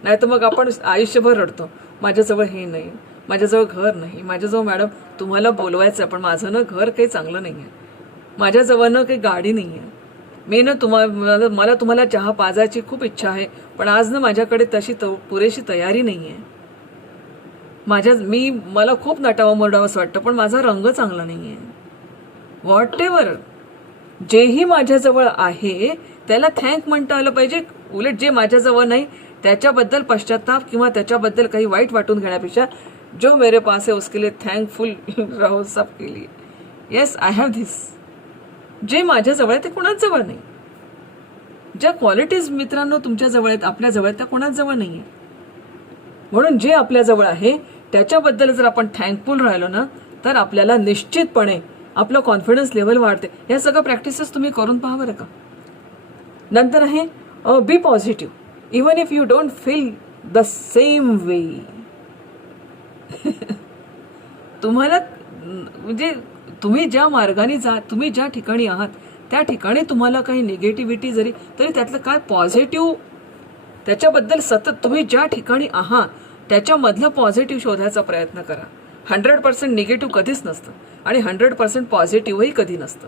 नाही तर मग आपण आयुष्यभर रडतो, माझ्याजवळ हे नाही, माझ्याजवळ घर नाही, माझ्याजवळ मॅडम तुम्हाला बोलवायचं आहे पण माझं ना घर काही चांगलं नाही आहे, माझ्याजवळ ना काही गाडी नाही आहे, मी ना मला तुम्हाला चहा पाजायची खूप इच्छा आहे पण आज ना माझ्याकडे तशी पुरेशी तयारी नाही आहे, मला खूप नटावं मोरडावंसं वाटतं पण माझा रंग चांगला नाही आहे. व्हॉट एव्हर जेही माझ्याजवळ आहे त्याला थँक म्हणता आलं पाहिजे. उलट जे माझ्याजवळ नाही त्याच्याबद्दल पश्चाताप किंवा त्याच्याबद्दल काही वाईट वाटून घेण्यापेक्षा जो मेरे पास है उसके लिए थँकफुल राहो सबके लिए. Yes I have this. जे माझ्याजवळ आहे ते कोणाच जवळ नाही. ज्या क्वालिटीज मित्रांनो तुमच्याजवळ आहेत, आपल्याजवळ आहेत, त्या कोणाच नाही आहे. म्हणून जे आपल्याजवळ आहे त्याच्याबद्दल जर आपण थँकफुल राहिलो ना तर आपल्याला निश्चितपणे आपलं कॉन्फिडन्स लेवल वाढते. या सगळ्या प्रॅक्टिसेस तुम्ही करून पहा बरं का. नंतर आहे be positive even if you don't feel the same way. तुम्हाला म्हणजे तुम्ही ज्या मार्गाने तुम्ही ज्या ठिकाणी आहात त्या ठिकाणी तुम्हाला काही निगेटिव्हिटी तरी त्यातलं काय पॉझिटिव्ह त्याच्याबद्दल सतत तुम्ही ज्या ठिकाणी आहात त्याच्यामधलं पॉझिटिव्ह शोधायचा प्रयत्न करा. 100% निगेटिव्ह कधीच नसतं आणि 100% पॉझिटिव्हही कधी नसतं.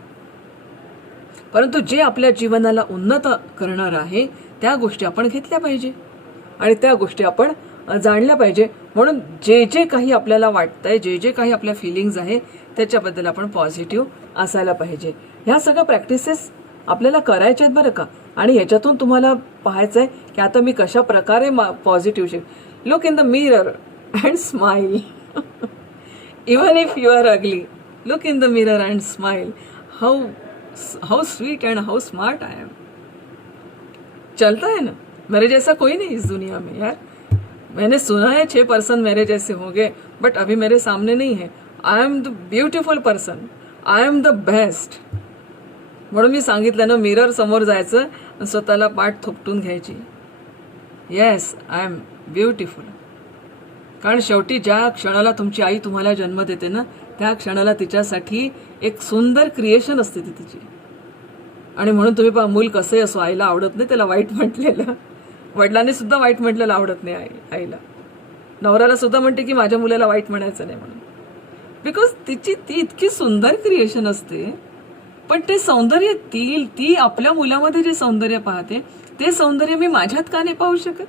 परंतु जे आपल्या जीवनाला उन्नत करणार आहे त्या गोष्टी आपण घेतल्या पाहिजे आणि त्या गोष्टी आपण जाणल्या पाहिजे. म्हणून जे काही आपल्याला वाटतंय, जे काही आपल्या फिलिंग्ज आहे त्याच्याबद्दल आपण पॉझिटिव्ह असायला पाहिजे. ह्या सगळ्या प्रॅक्टिसेस आपल्याला करायच्या आहेत बरं का. आणि याच्यातून तुम्हाला पाहायचं आहे की आता मी कशा प्रकारे positive look in the mirror and smile. Even if you are ugly, look in the mirror end smile. How sweet end how smart I am. चलता है ना, मेरे जैसा कोई नहीं इस दुनिया में यार. मैंने सुना है 6 पर्सन मेरे जैसे होंगे, बट अभी मेरे सामने नहीं है. I am the beautiful person, I am the best. म्हणून मी सांगितलं ना, मिरर समोर जायचं आणि स्वतःला पाठ थोपटून घ्यायची. Yes, I am beautiful. कारण शेवटी ज्या क्षणाला तुमची आई तुम्हाला जन्म देते ना, त्या क्षणाला तिच्यासाठी एक सुंदर क्रिएशन असते ती तिची. आणि म्हणून तुम्ही पहा, मूल कसंही असो, आईला आवडत नाही त्याला वाईट म्हटलेलं. वडिलांनी सुद्धा वाईट म्हटलेलं आवडत नाही आईला. नवऱ्याला सुद्धा म्हणते की माझ्या मुलाला वाईट म्हणायचं नाही म्हणून. बिकॉज ती इतकी सुंदर क्रिएशन असते. पण ते सौंदर्य ती आपल्या मुलामध्ये जे सौंदर्य पाहते, ते सौंदर्य मी माझ्यात का नाही पाहू शकत.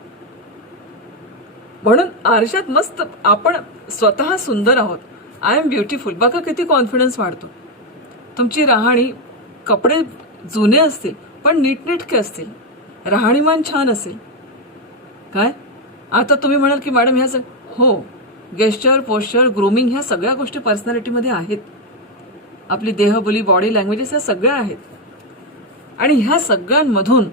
म्हणून आरशात मस्त आपण स्वतः सुंदर आहोत. I am beautiful. बघा किती कॉन्फिडन्स वाढतो. तुमची राहणी, कपडे जुने असतील पण नीटनेटके असतील, राहणीमान छान असेल. काय आता तुम्ही म्हणाल की मॅडम ह्या हो, गेस्चर, पोश्चर, ग्रूमिंग ह्या सगळ्या गोष्टी पर्सनॅलिटीमध्ये आहेत. आपली देहबोली, बॉडी लँग्वेजेस ह्या सगळ्या आहेत. आणि ह्या सगळ्यांमधून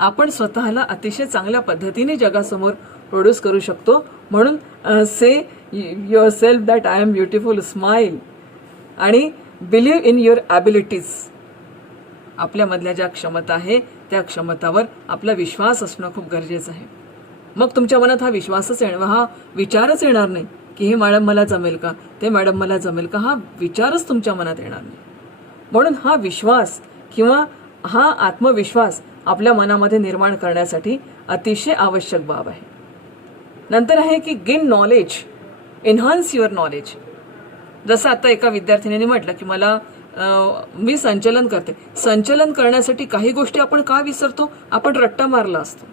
आपण स्वतःला अतिशय चांगल्या पद्धतीने जगासमोर प्रोड्यूस करू शकतो. म्हणून say yourself that I am beautiful, smile आणि बिलीव्ह इन युअर ॲबिलिटीज. आपल्यामधल्या ज्या क्षमता आहे त्या क्षमतावर आपला विश्वास असणं खूप गरजेचं आहे. मग तुमच्या मनात हा विश्वासच हा विचारच येणार नाही की हे मॅडम मला जमेल का, ते मॅडम मला जमेल का. हा विचारच तुमच्या मनात येणार नाही. म्हणून हा विश्वास किंवा हा आत्मविश्वास आपल्या मनामध्ये निर्माण करण्यासाठी अतिशय आवश्यक बाब आहे. नंतर आहे की gain knowledge, enhance your knowledge. जसं आता एका विद्यार्थिनीने म्हटलं की मला मी संचलन करते. संचलन करण्यासाठी काही गोष्टी आपण का विसरतो. आपण रट्टा मारला असतो,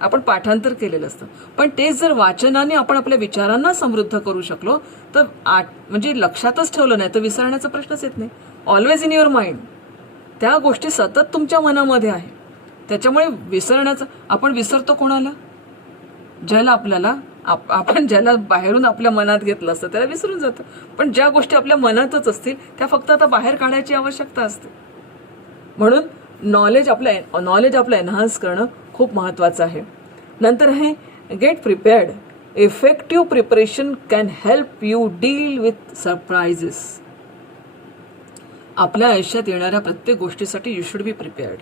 आपण पाठांतर केलेलं असतं. पण तेच जर वाचनाने आपण आपल्या विचारांना समृद्ध करू शकलो तर म्हणजे लक्षातच ठेवलं नाही तर विसरण्याचा प्रश्नच येत नाही. Always in your mind. त्या गोष्टी सतत तुमच्या मनामध्ये आहे. त्याच्यामुळे विसरण्याचं, आपण विसरतो कोणाला, ज्याला आपल्याला आपण ज्याला बाहेरून आपल्या मनात घेतलं असतं त्याला विसरून जातं. पण ज्या गोष्टी आपल्या मनातच असतील त्या फक्त आता बाहेर काढायची आवश्यकता असते. म्हणून नॉलेज आपलं एन्हान्स करणं खूप महत्त्वाचं आहे. नंतर आहे get prepared. Effective preparation can help you deal with surprises. आपल्या आयुष्यात येणाऱ्या प्रत्येक गोष्टीसाठी यू शुड बी प्रिपेअर्ड.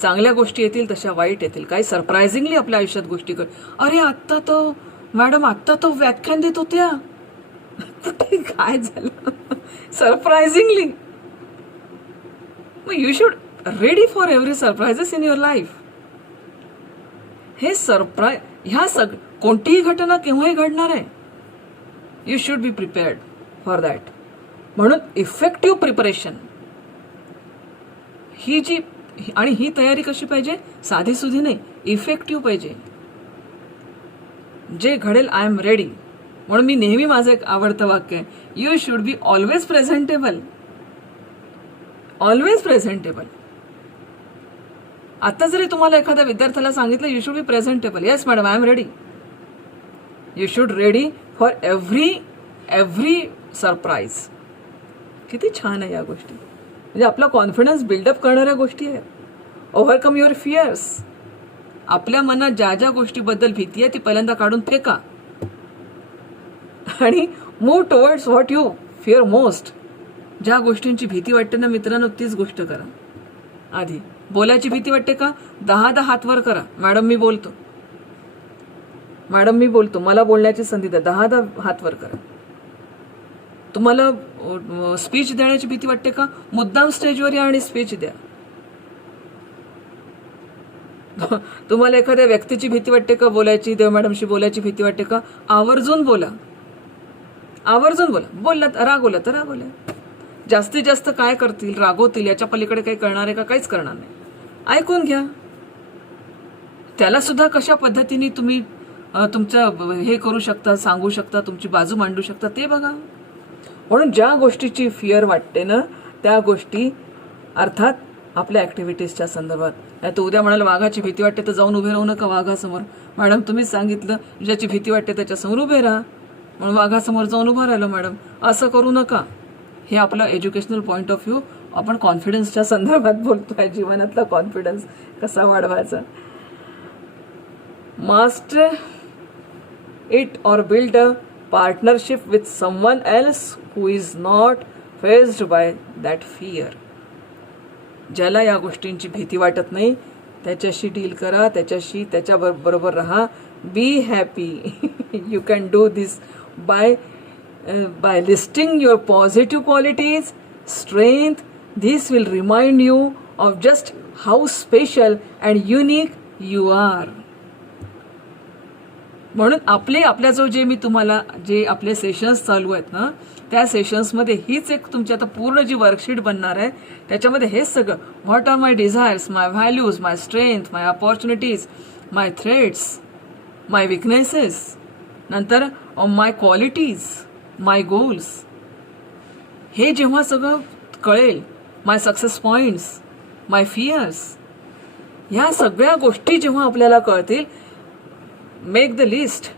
चांगल्या गोष्टी येतील तशा वाईट येतील. काही सरप्रायझिंगली आपल्या आयुष्यात गोष्टी अरे आत्ता तो मॅडम व्याख्यान देत होत्या, कुठे काय झालं, सरप्रायझिंगली. मग you should ready for every surprises in your life. हे कोणतीही घटना केव्हाही घडणार आहे. You should B prepared for that. म्हणून इफेक्टिव्ह प्रिपरेशन ही तयारी कशी पाहिजे, साधी सुधी नाही, इफेक्टिव्ह पाहिजे. जे घडेल आय एम रेडी. म्हणून मी नेहमी माझं एक आवडतं वाक्य आहे, you should be always presentable. Always presentable. आता जरी तुम्हाला एखाद्या विद्यार्थ्याला सांगितलं you should B presentable, yes madam I am ready. You should ready for every surprise. किती छान आहे या गोष्टी. म्हणजे आपला कॉन्फिडन्स बिल्डअप करणाऱ्या गोष्टी आहेत. Overcome your fears. आपल्या मनात ज्या ज्या गोष्टीबद्दल भीती आहे ती पहिल्यांदा काढून फेका आणि move towards what you fear most. ज्या गोष्टींची भीती वाटते ना मित्रांनो, तीच गोष्ट करा. आधी बोलायची भीती वाटते का, 10 हात वर करा, मॅडम मी बोलतो, मला बोलण्याची संधी द्या, 10 हात वर करा. तुम्हाला स्पीच देण्याची भीती वाटते का, मुद्दाम स्टेजवर या आणि स्पीच द्या. तुम्हाला एखाद्या व्यक्तीची भीती वाटते का बोलायची, देव मॅडमशी बोलायची भीती वाटते का, आवर्जून बोला. बोललात रागवलं तर रागवलं. जास्तीत जास्त काय करतील, रागवतील, याच्या पलीकडे काही करणार आहे का, काहीच करणार नाही. ऐकून घ्या. त्याला सुद्धा कशा पद्धतीने तुम्ही तुमचं हे करू शकता, सांगू शकता, तुमची बाजू मांडू शकता ते बघा. म्हणून ज्या गोष्टीची फिअर वाटते ना त्या गोष्टी अर्थात आपल्या ॲक्टिव्हिटीजच्या संदर्भात. नाही तर उद्या म्हणाल वाघाची भीती वाटते तर जाऊन उभे राहू नका वाघासमोर. मॅडम तुम्हीच सांगितलं ज्याची भीती वाटते त्याच्यासमोर उभे राहा, म्हणून वाघासमोर जाऊन उभं राहिलं मॅडम, असं करू नका. हे आपलं एज्युकेशनल पॉईंट ऑफ व्ह्यू आपण कॉन्फिडन्सच्या संदर्भात बोलतोय, जीवनातला कॉन्फिडन्स कसा वाढवायचा. मास्टर इट और build a partnership with someone else who is not faced by that fear. ज्याला या गोष्टींची भीती वाटत नाही त्याच्याशी डील करा, त्याच्या बरोबर राहा. Be happy. You can do this by listing your positive qualities, strength. This will remind you of just how special and unique you are. म्हणून आपल्या जो जे मी तुम्हाला जे आपले सेशन्स चालू आहेत ना, त्या सेशन्समध्ये हीच एक तुमची आता पूर्ण जी वर्कशीट बनणार आहे त्याच्यामध्ये हेच सगळं, what are my desires, my values, my strength, my opportunities, my threats, my weaknesses, नंतर माय क्वालिटीज, माय गोल्स. हे जेव्हा सगळं कळेल, my success points, my fears, ह्या सगळ्या गोष्टी जेव्हा आपल्याला कळतील, make the list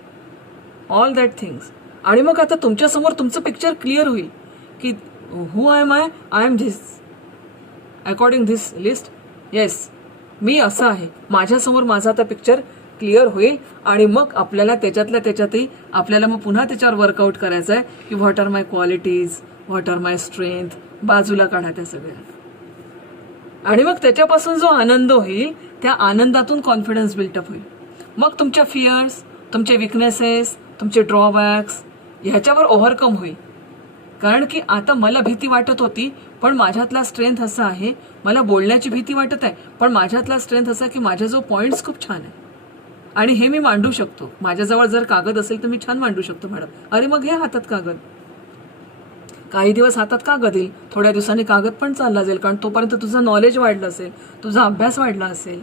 all that things. आणि मग आता तुमच्यासमोर तुमचं पिक्चर क्लिअर होईल की who am I am this according this list. Yes, मी असं आहे. माझ्यासमोर माझा आता पिक्चर क्लिअर होईल आणि मग आपल्याला त्याच्यातही आपल्याला मग पुन्हा त्याच्यावर वर्कआउट करायचं आहे की what are my qualities, what are my strength, बाजूला काढा त्या सगळ्या. आणि मग त्याच्यापासून जो आनंद होईल त्या आनंदातून कॉन्फिडन्स बिल्टअप होईल. मग तुमच्या फिअर्स, तुमचे विकनेसेस, तुमचे ड्रॉबॅक्स ह्याच्यावर ओव्हरकम होईल. कारण की आता मला भीती वाटत होती पण माझ्यातला स्ट्रेंथ असा आहे, मला बोलण्याची भीती वाटत आहे पण माझ्यातला स्ट्रेंथ असा की माझा जो पॉईंट्स खूप छान आहे आणि हे मी मांडू शकतो. माझ्याजवळ जर कागद असेल तर मी छान मांडू शकतो मॅडम. अरे मग हे हातात कागद, काही दिवस हातात कागद येईल, थोड्या दिवसांनी कागद पण चालला जाईल. कारण तोपर्यंत तुझं नॉलेज वाढलं असेल, तुझा अभ्यास वाढला असेल,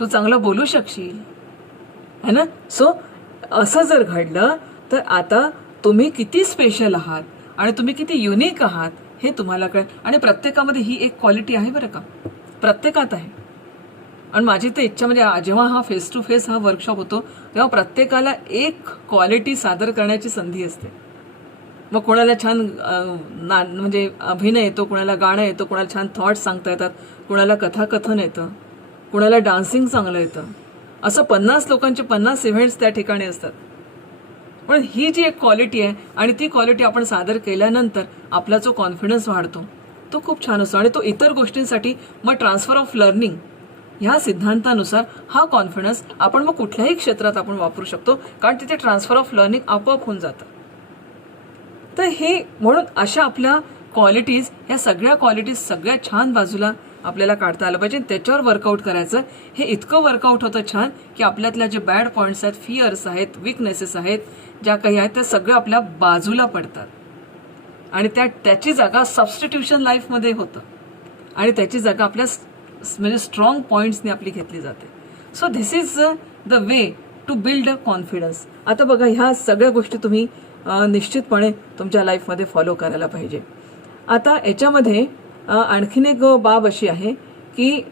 तू चांगलं बोलू शकशील, है ना. सो असं जर घडलं तर आता तुम्ही किती स्पेशल आहात आणि तुम्ही किती युनिक आहात हे तुम्हाला कळेल. आणि प्रत्येकामध्ये ही एक क्वालिटी आहे बरं का, प्रत्येकात आहे. आणि माझी तर इच्छा म्हणजे जेव्हा हा फेस टू फेस हा वर्कशॉप होतो तेव्हा प्रत्येकाला एक क्वालिटी सादर करण्याची संधी असते. मग कोणाला छान म्हणजे अभिनय येतो, कोणाला गाणं येतं, कोणाला छान थॉट्स सांगता येतात, कोणाला कथाकथन येतं, कोणाला डान्सिंग चांगलं येतं. असं 50 लोकांचे 50 इव्हेंट्स त्या ठिकाणी असतात. पण ही जी एक क्वालिटी आहे आणि ती क्वालिटी आपण सादर केल्यानंतर आपला जो कॉन्फिडन्स वाढतो तो खूप छान असतो. आणि तो इतर गोष्टींसाठी मग ट्रान्सफर ऑफ लर्निंग ह्या सिद्धांतानुसार हा कॉन्फिडन्स आपण मग कुठल्याही क्षेत्रात आपण वापरू शकतो, कारण तिथे ट्रान्सफर ऑफ लर्निंग आपोआप होऊन जातं. तर हे म्हणून अशा आपल्या क्वालिटीज, ह्या सगळ्या क्वालिटीज सगळ्या छान बाजूला आपल्याला काढता आलं पाहिजे. त्याच्यावर वर्कआउट करायचं. हे इतकं वर्कआउट होतं छान की आपल्यातल्या जे बॅड पॉईंट्स आहेत, फिअर्स आहेत, विकनेसेस आहेत, ज्या काही आहेत त्या सगळ्या आपल्या बाजूला पडतात आणि त्याची जागा सबस्टिट्यूशन लाईफमध्ये होतं आणि त्याची जागा आपल्या म्हणजे स्ट्रॉंग पॉईंट्सने आपली घेतली जाते. So this is the way to build a confidence. आता बघा, ह्या सगळ्या गोष्टी तुम्ही निश्चितपणे तुमच्या लाईफमध्ये फॉलो करायला पाहिजे. आता याच्यामध्ये आणखीन एक बाब अशी आहे की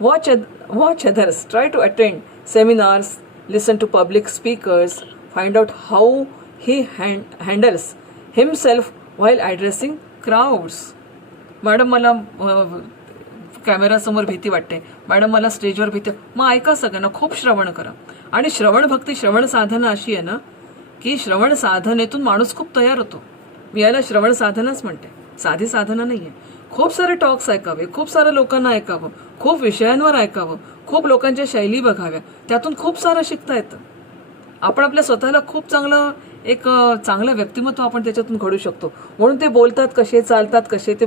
watch others, try to attend seminars, listen to public speakers, find out how he handles himself while addressing crowds. Madam मला कॅमेरासमोर भीती वाटते, मॅडम मला स्टेजवर भीती. मग ऐका सगळ्यांना, खूप श्रवण करा. आणि श्रवण भक्ती, श्रवण साधना अशी आहे ना की श्रवण साधनेतून माणूस खूप तयार होतो. मी याला श्रवण साधनाच म्हणते, साधी साधना नाही आहे. खूप सारे टॉक्स ऐकावे, खूप साऱ्या लोकांना ऐकावं, खूप विषयांवर ऐकावं, खूप लोकांच्या शैली बघाव्या, त्यातून खूप सारं शिकता येतं. आपण आपल्या स्वतःला खूप चांगलं व्यक्तिमत्व आपण त्याच्यातून घडू शकतो. म्हणून ते बोलतात कसे, चालतात कसे, ते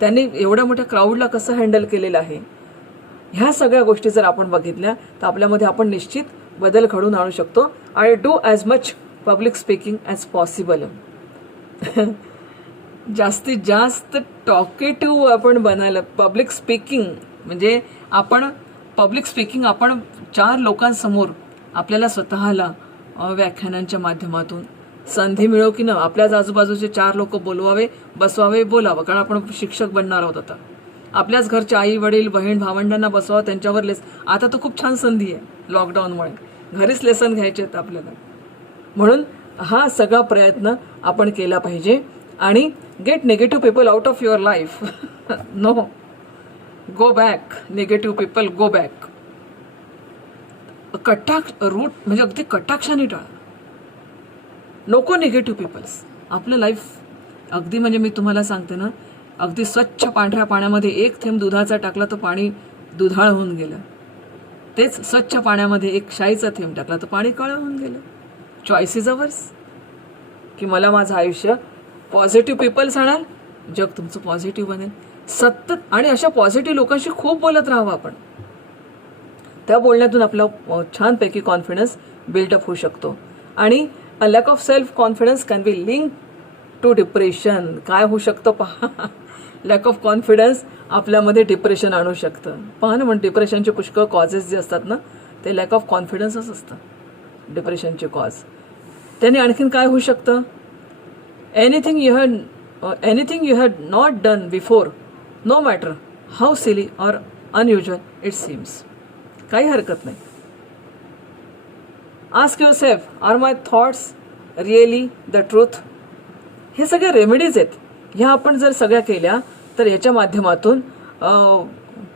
त्यांनी एवढ्या मोठ्या क्राऊडला कसं हँडल केलेलं आहे, ह्या सगळ्या गोष्टी जर आपण बघितल्या तर आपल्यामध्ये आपण निश्चित बदल घडून आणू शकतो. आणि do as much public speaking as possible. जास्तीत जास्त टॉकेटिव्ह आपण बनायला. पब्लिक स्पीकिंग म्हणजे आपण 4 लोकांसमोर आपल्याला स्वतःला व्याख्यानांच्या माध्यमातून संधी मिळो की न आपल्याच आजूबाजूचे 4 लोक बोलवावे, बसवावे, बोलावं. कारण आपण शिक्षक बनणार आहोत. आता आपल्याच घरच्या आई वडील बहीण भावंडांना बसवावं, त्यांच्यावर आता तर खूप छान संधी आहे लॉकडाऊनमुळे, घरीच लेसन घ्यायचे आहेत आपल्याला. म्हणून हा सगळा प्रयत्न आपण केला पाहिजे. आणि get negative people out of your life. No, go back. Negative people, go back. रूट म्हणजे अगदी कटाक्षाने टाळा. नको निगेटिव्ह पीपल्स. आपलं लाईफ अगदी म्हणजे मी तुम्हाला सांगते ना, अगदी स्वच्छ पांढऱ्या पाण्यामध्ये एक थेंब दुधाचा टाकला तर पाणी दुधाळ होऊन गेलं. तेच स्वच्छ पाण्यामध्ये एक शाईचा थेंब टाकला तर पाणी काळं होऊन गेलं. Choice is ours. की मला माझं आयुष्य पॉझिटिव्ह पीपल्स आणाल, जग तुमचं पॉझिटिव्ह बनेल. सतत आणि अशा पॉझिटिव्ह लोकांशी खूप बोलत राहावं आपण. त्या बोलण्यातून आपला छानपैकी कॉन्फिडन्स बिल्डअप होऊ शकतो. आणि a lack of self confidence can be link to depression. काय होऊ शकतं पहा. लॅक ऑफ कॉन्फिडन्स आपल्यामध्ये डिप्रेशन आणू शकतं. पहा ना, म्हणजे डिप्रेशनचे पुष्कळ कॉजेस जे असतात ना, ते लॅक ऑफ कॉन्फिडन्सच असतं डिप्रेशनचे कॉज. त्याने आणखीन काय होऊ शकतं. Anything you had not done before, no matter how silly or unusual it seems. काही हरकत नाही. Ask yourself, are my thoughts really the truth. हे सगळे रेमेडीज आहेत. ह्या आपण जर सगळ्या केल्या तर याच्या माध्यमातून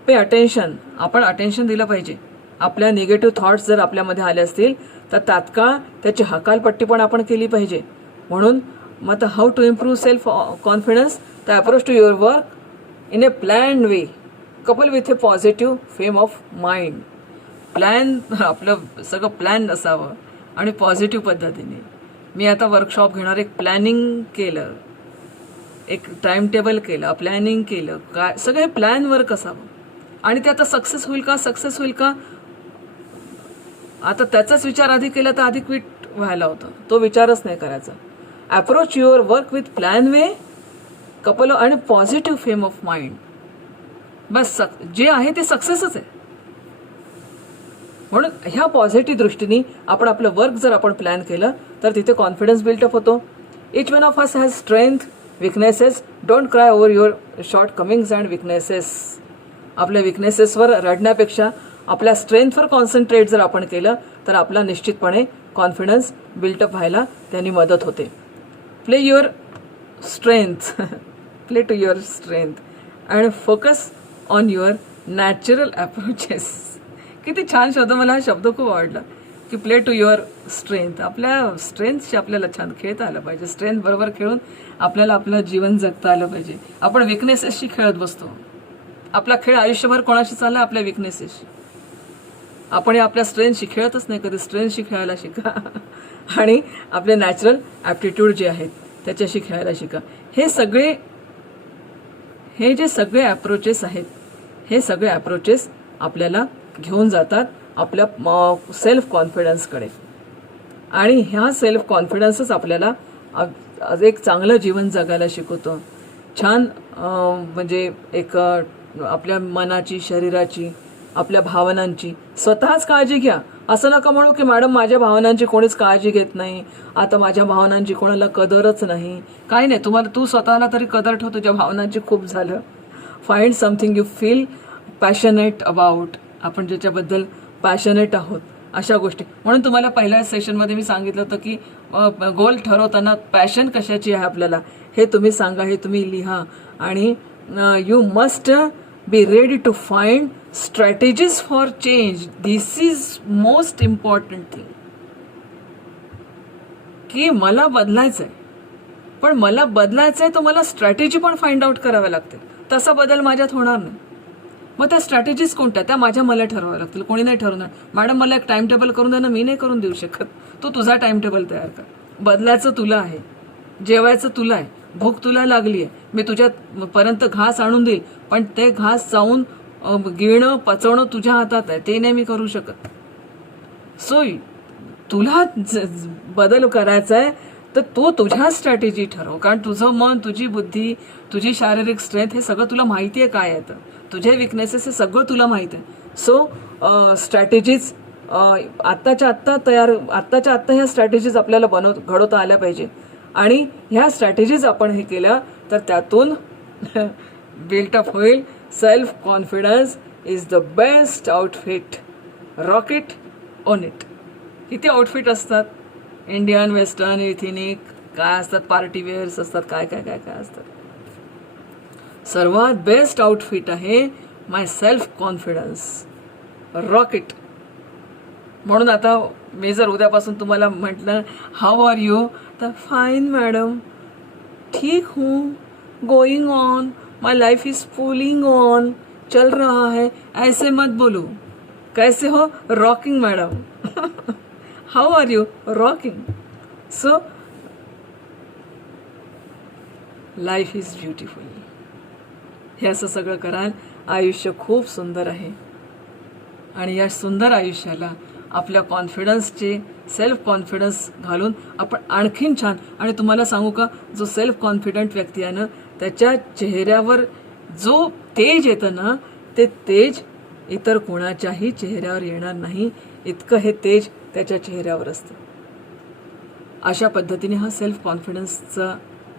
पे अटेन्शन, आपण अटेन्शन दिलं पाहिजे. आपल्या निगेटिव्ह थॉट्स जर आपल्यामध्ये आले असतील तर तात्काळ त्याची हकालपट्टी पण आपण केली पाहिजे. म्हणून मग how to improve self confidence, the approach to your work in a planned way couple with a positive fame of mind. Plan, आपलं सगळं प्लॅन असावं आणि पॉझिटिव्ह पद्धतीने. मी आता वर्कशॉप घेणार, एक प्लॅनिंग केलं, एक टाइम टेबल केलं, प्लॅनिंग केलं, काय सगळं हे प्लॅन वर्क असावं. आणि ते आता सक्सेस होईल का आता त्याचाच विचार आधी केला तर आधी क्विट व्हायला होतं. तो विचारच नाही करायचा. Approach your work with plan way couple आणि पॉझिटिव्ह फेम ऑफ माइंड. बस जे आहे ते सक्सेसच आहे. म्हणून ह्या पॉझिटिव्ह दृष्टीने आपण आपलं वर्क जर आपण प्लॅन केलं तर तिथे कॉन्फिडन्स बिल्डअप होतो. Each one of us has strength, weaknesses. Don't cry over your shortcomings and weaknesses. आपल्या विकनेसेसवर रडण्यापेक्षा आपल्या स्ट्रेंथवर कॉन्सन्ट्रेट जर आपण केलं तर आपला निश्चितपणे कॉन्फिडन्स बिल्डअप व्हायला त्यांनी मदत होते. Play your strength, play to your strength and focus on your natural approaches. किती छान शब्द, मला हा शब्द खूप आवडला की प्ले टू युअर स्ट्रेंथ. आपल्या स्ट्रेंथशी आपल्याला छान खेळता आलं पाहिजे. स्ट्रेंथ बरोबर खेळून आपल्याला आपलं जीवन जगता आलं पाहिजे. आपण विकनेसेसशी खेळत बसतो. आपला खेळ आयुष्यभर कोणाशी चालला, आपल्या विकनेसेसशी. आपण आपल्या स्ट्रेंथशी खेळतच नाही कधी. स्ट्रेंथशी खेळायला शिका आणि आपले नॅचरल ॲप्टिट्यूड जे आहेत त्याच्याशी खेळायला शिका. हे जे सगळे अप्रोचेस आहेत, हे सगळे अप्रोचेस आपल्याला घेऊन जातात आपल्या सेल्फ कॉन्फिडन्सकडे. आणि ह्या सेल्फ कॉन्फिडन्सच आपल्याला एक चांगलं जीवन जगायला शिकवतो. छान म्हणजे एक आपल्या मनाची, शरीराची, आपल्या भावनांची स्वतःच काळजी घ्या. असं नका म्हणू की मॅडम माझ्या भावनांची कोणीच काळजी घेत नाही, आता माझ्या भावनांची कोणाला कदरच नाही. काही नाही, तू स्वतःला तरी कदर ठेव. तुझ्या भावनांची खूप झालं. Find something you feel passionate about. आपण ज्याच्याबद्दल पॅशनेट आहोत अशा गोष्टी. म्हणून तुम्हाला पहिल्या सेशनमध्ये मी सांगितलं होतं की गोल ठरवताना पॅशन कशाची आहे आपल्याला हे तुम्ही सांगा, हे तुम्ही लिहा. आणि you must be ready to find strategies for change. This is most important thing. की मला बदलायचं आहे, पण मला बदलायचं आहे तर मला स्ट्रॅटेजी पण फाइंड आउट कराव्या लागते. तसा बदल माझ्यात होणार नाही. मग त्या स्ट्रॅटेजीज कोणत्या, त्या मला ठरवाव्या लागतील. कोणी नाही ठरवणार. मॅडम मला एक टाइम टेबल करून द्या ना. मी नाही करून देऊ शकत. तू तुझा टाइम टेबल तयार कर. बदलायचं तुला आहे, जेवायचं तुला आहे, भूक तुला लागली आहे. मी तुझ्यापर्यंत घास आणून देईल, पण ते घास जाऊन गिळणं, पचवणं तुझ्या हातात आहे. ते नाही मी करू शकत. सो तुला बदल करायचा आहे तर तू तुझ्या स्ट्रॅटेजी ठरव. कारण तुझं मन, तुझी बुद्धी, तुझी शारीरिक स्ट्रेंथ हे सगळं तुला माहिती आहे काय आहे. तुझे विकनेसेस हे सगळं तुला माहीत आहे. सो स्ट्रॅटेजीज आत्ताच्या आत्ता ह्या स्ट्रॅटेजीज आपल्याला घडवता आल्या पाहिजे. आणि ह्या स्ट्रॅटेजीज आपण हे केल्या तर त्यातून बिल्टअप होईल. Self confidence is the best outfit. Rock it, on it. किती आउटफिट असतात, इंडियन, वेस्टर्न, इथेनिक, काय असतात, पार्टी वेअर्स असतात, काय काय काय काय असतात. सर्वात बेस्ट आउटफिट आहे माय सेल्फ कॉन्फिडन्स, रॉकेट. म्हणून आता मी जर उद्यापासून तुम्हाला म्हटलं हाऊ आर यू, तर फाईन मॅडम, ठीक हूँ, going on, my life is pulling on, चल रहा है, ऐसे मत बोलो. कैसे हो, rocking madam. How are you, rocking. So life is beautiful. हे असं सगळं कराल, आयुष्य खूप सुंदर आहे. आणि या सुंदर आयुष्याला आपल्या कॉन्फिडन्सचे, सेल्फ कॉन्फिडन्स घालून आपण आणखीन छान. आणि तुम्हाला सांगू का, जो सेल्फ कॉन्फिडंट व्यक्ती आहे ना, त्याच्या चेहऱ्यावर जो तेज येतं ना, ते तेज इतर कोणाच्याही चेहऱ्यावर येणार नाही, इतकं हे तेज त्याच्या चेहऱ्यावर असतं. अशा पद्धतीने हा सेल्फ कॉन्फिडन्सचा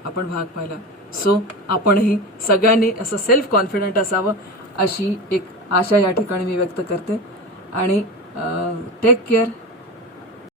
आपण भाग पाहिला. सो आपणही सगळ्यांनी असं सेल्फ कॉन्फिडंट असावं, अशी एक आशा या ठिकाणी मी व्यक्त करते. आणि टेक केअर.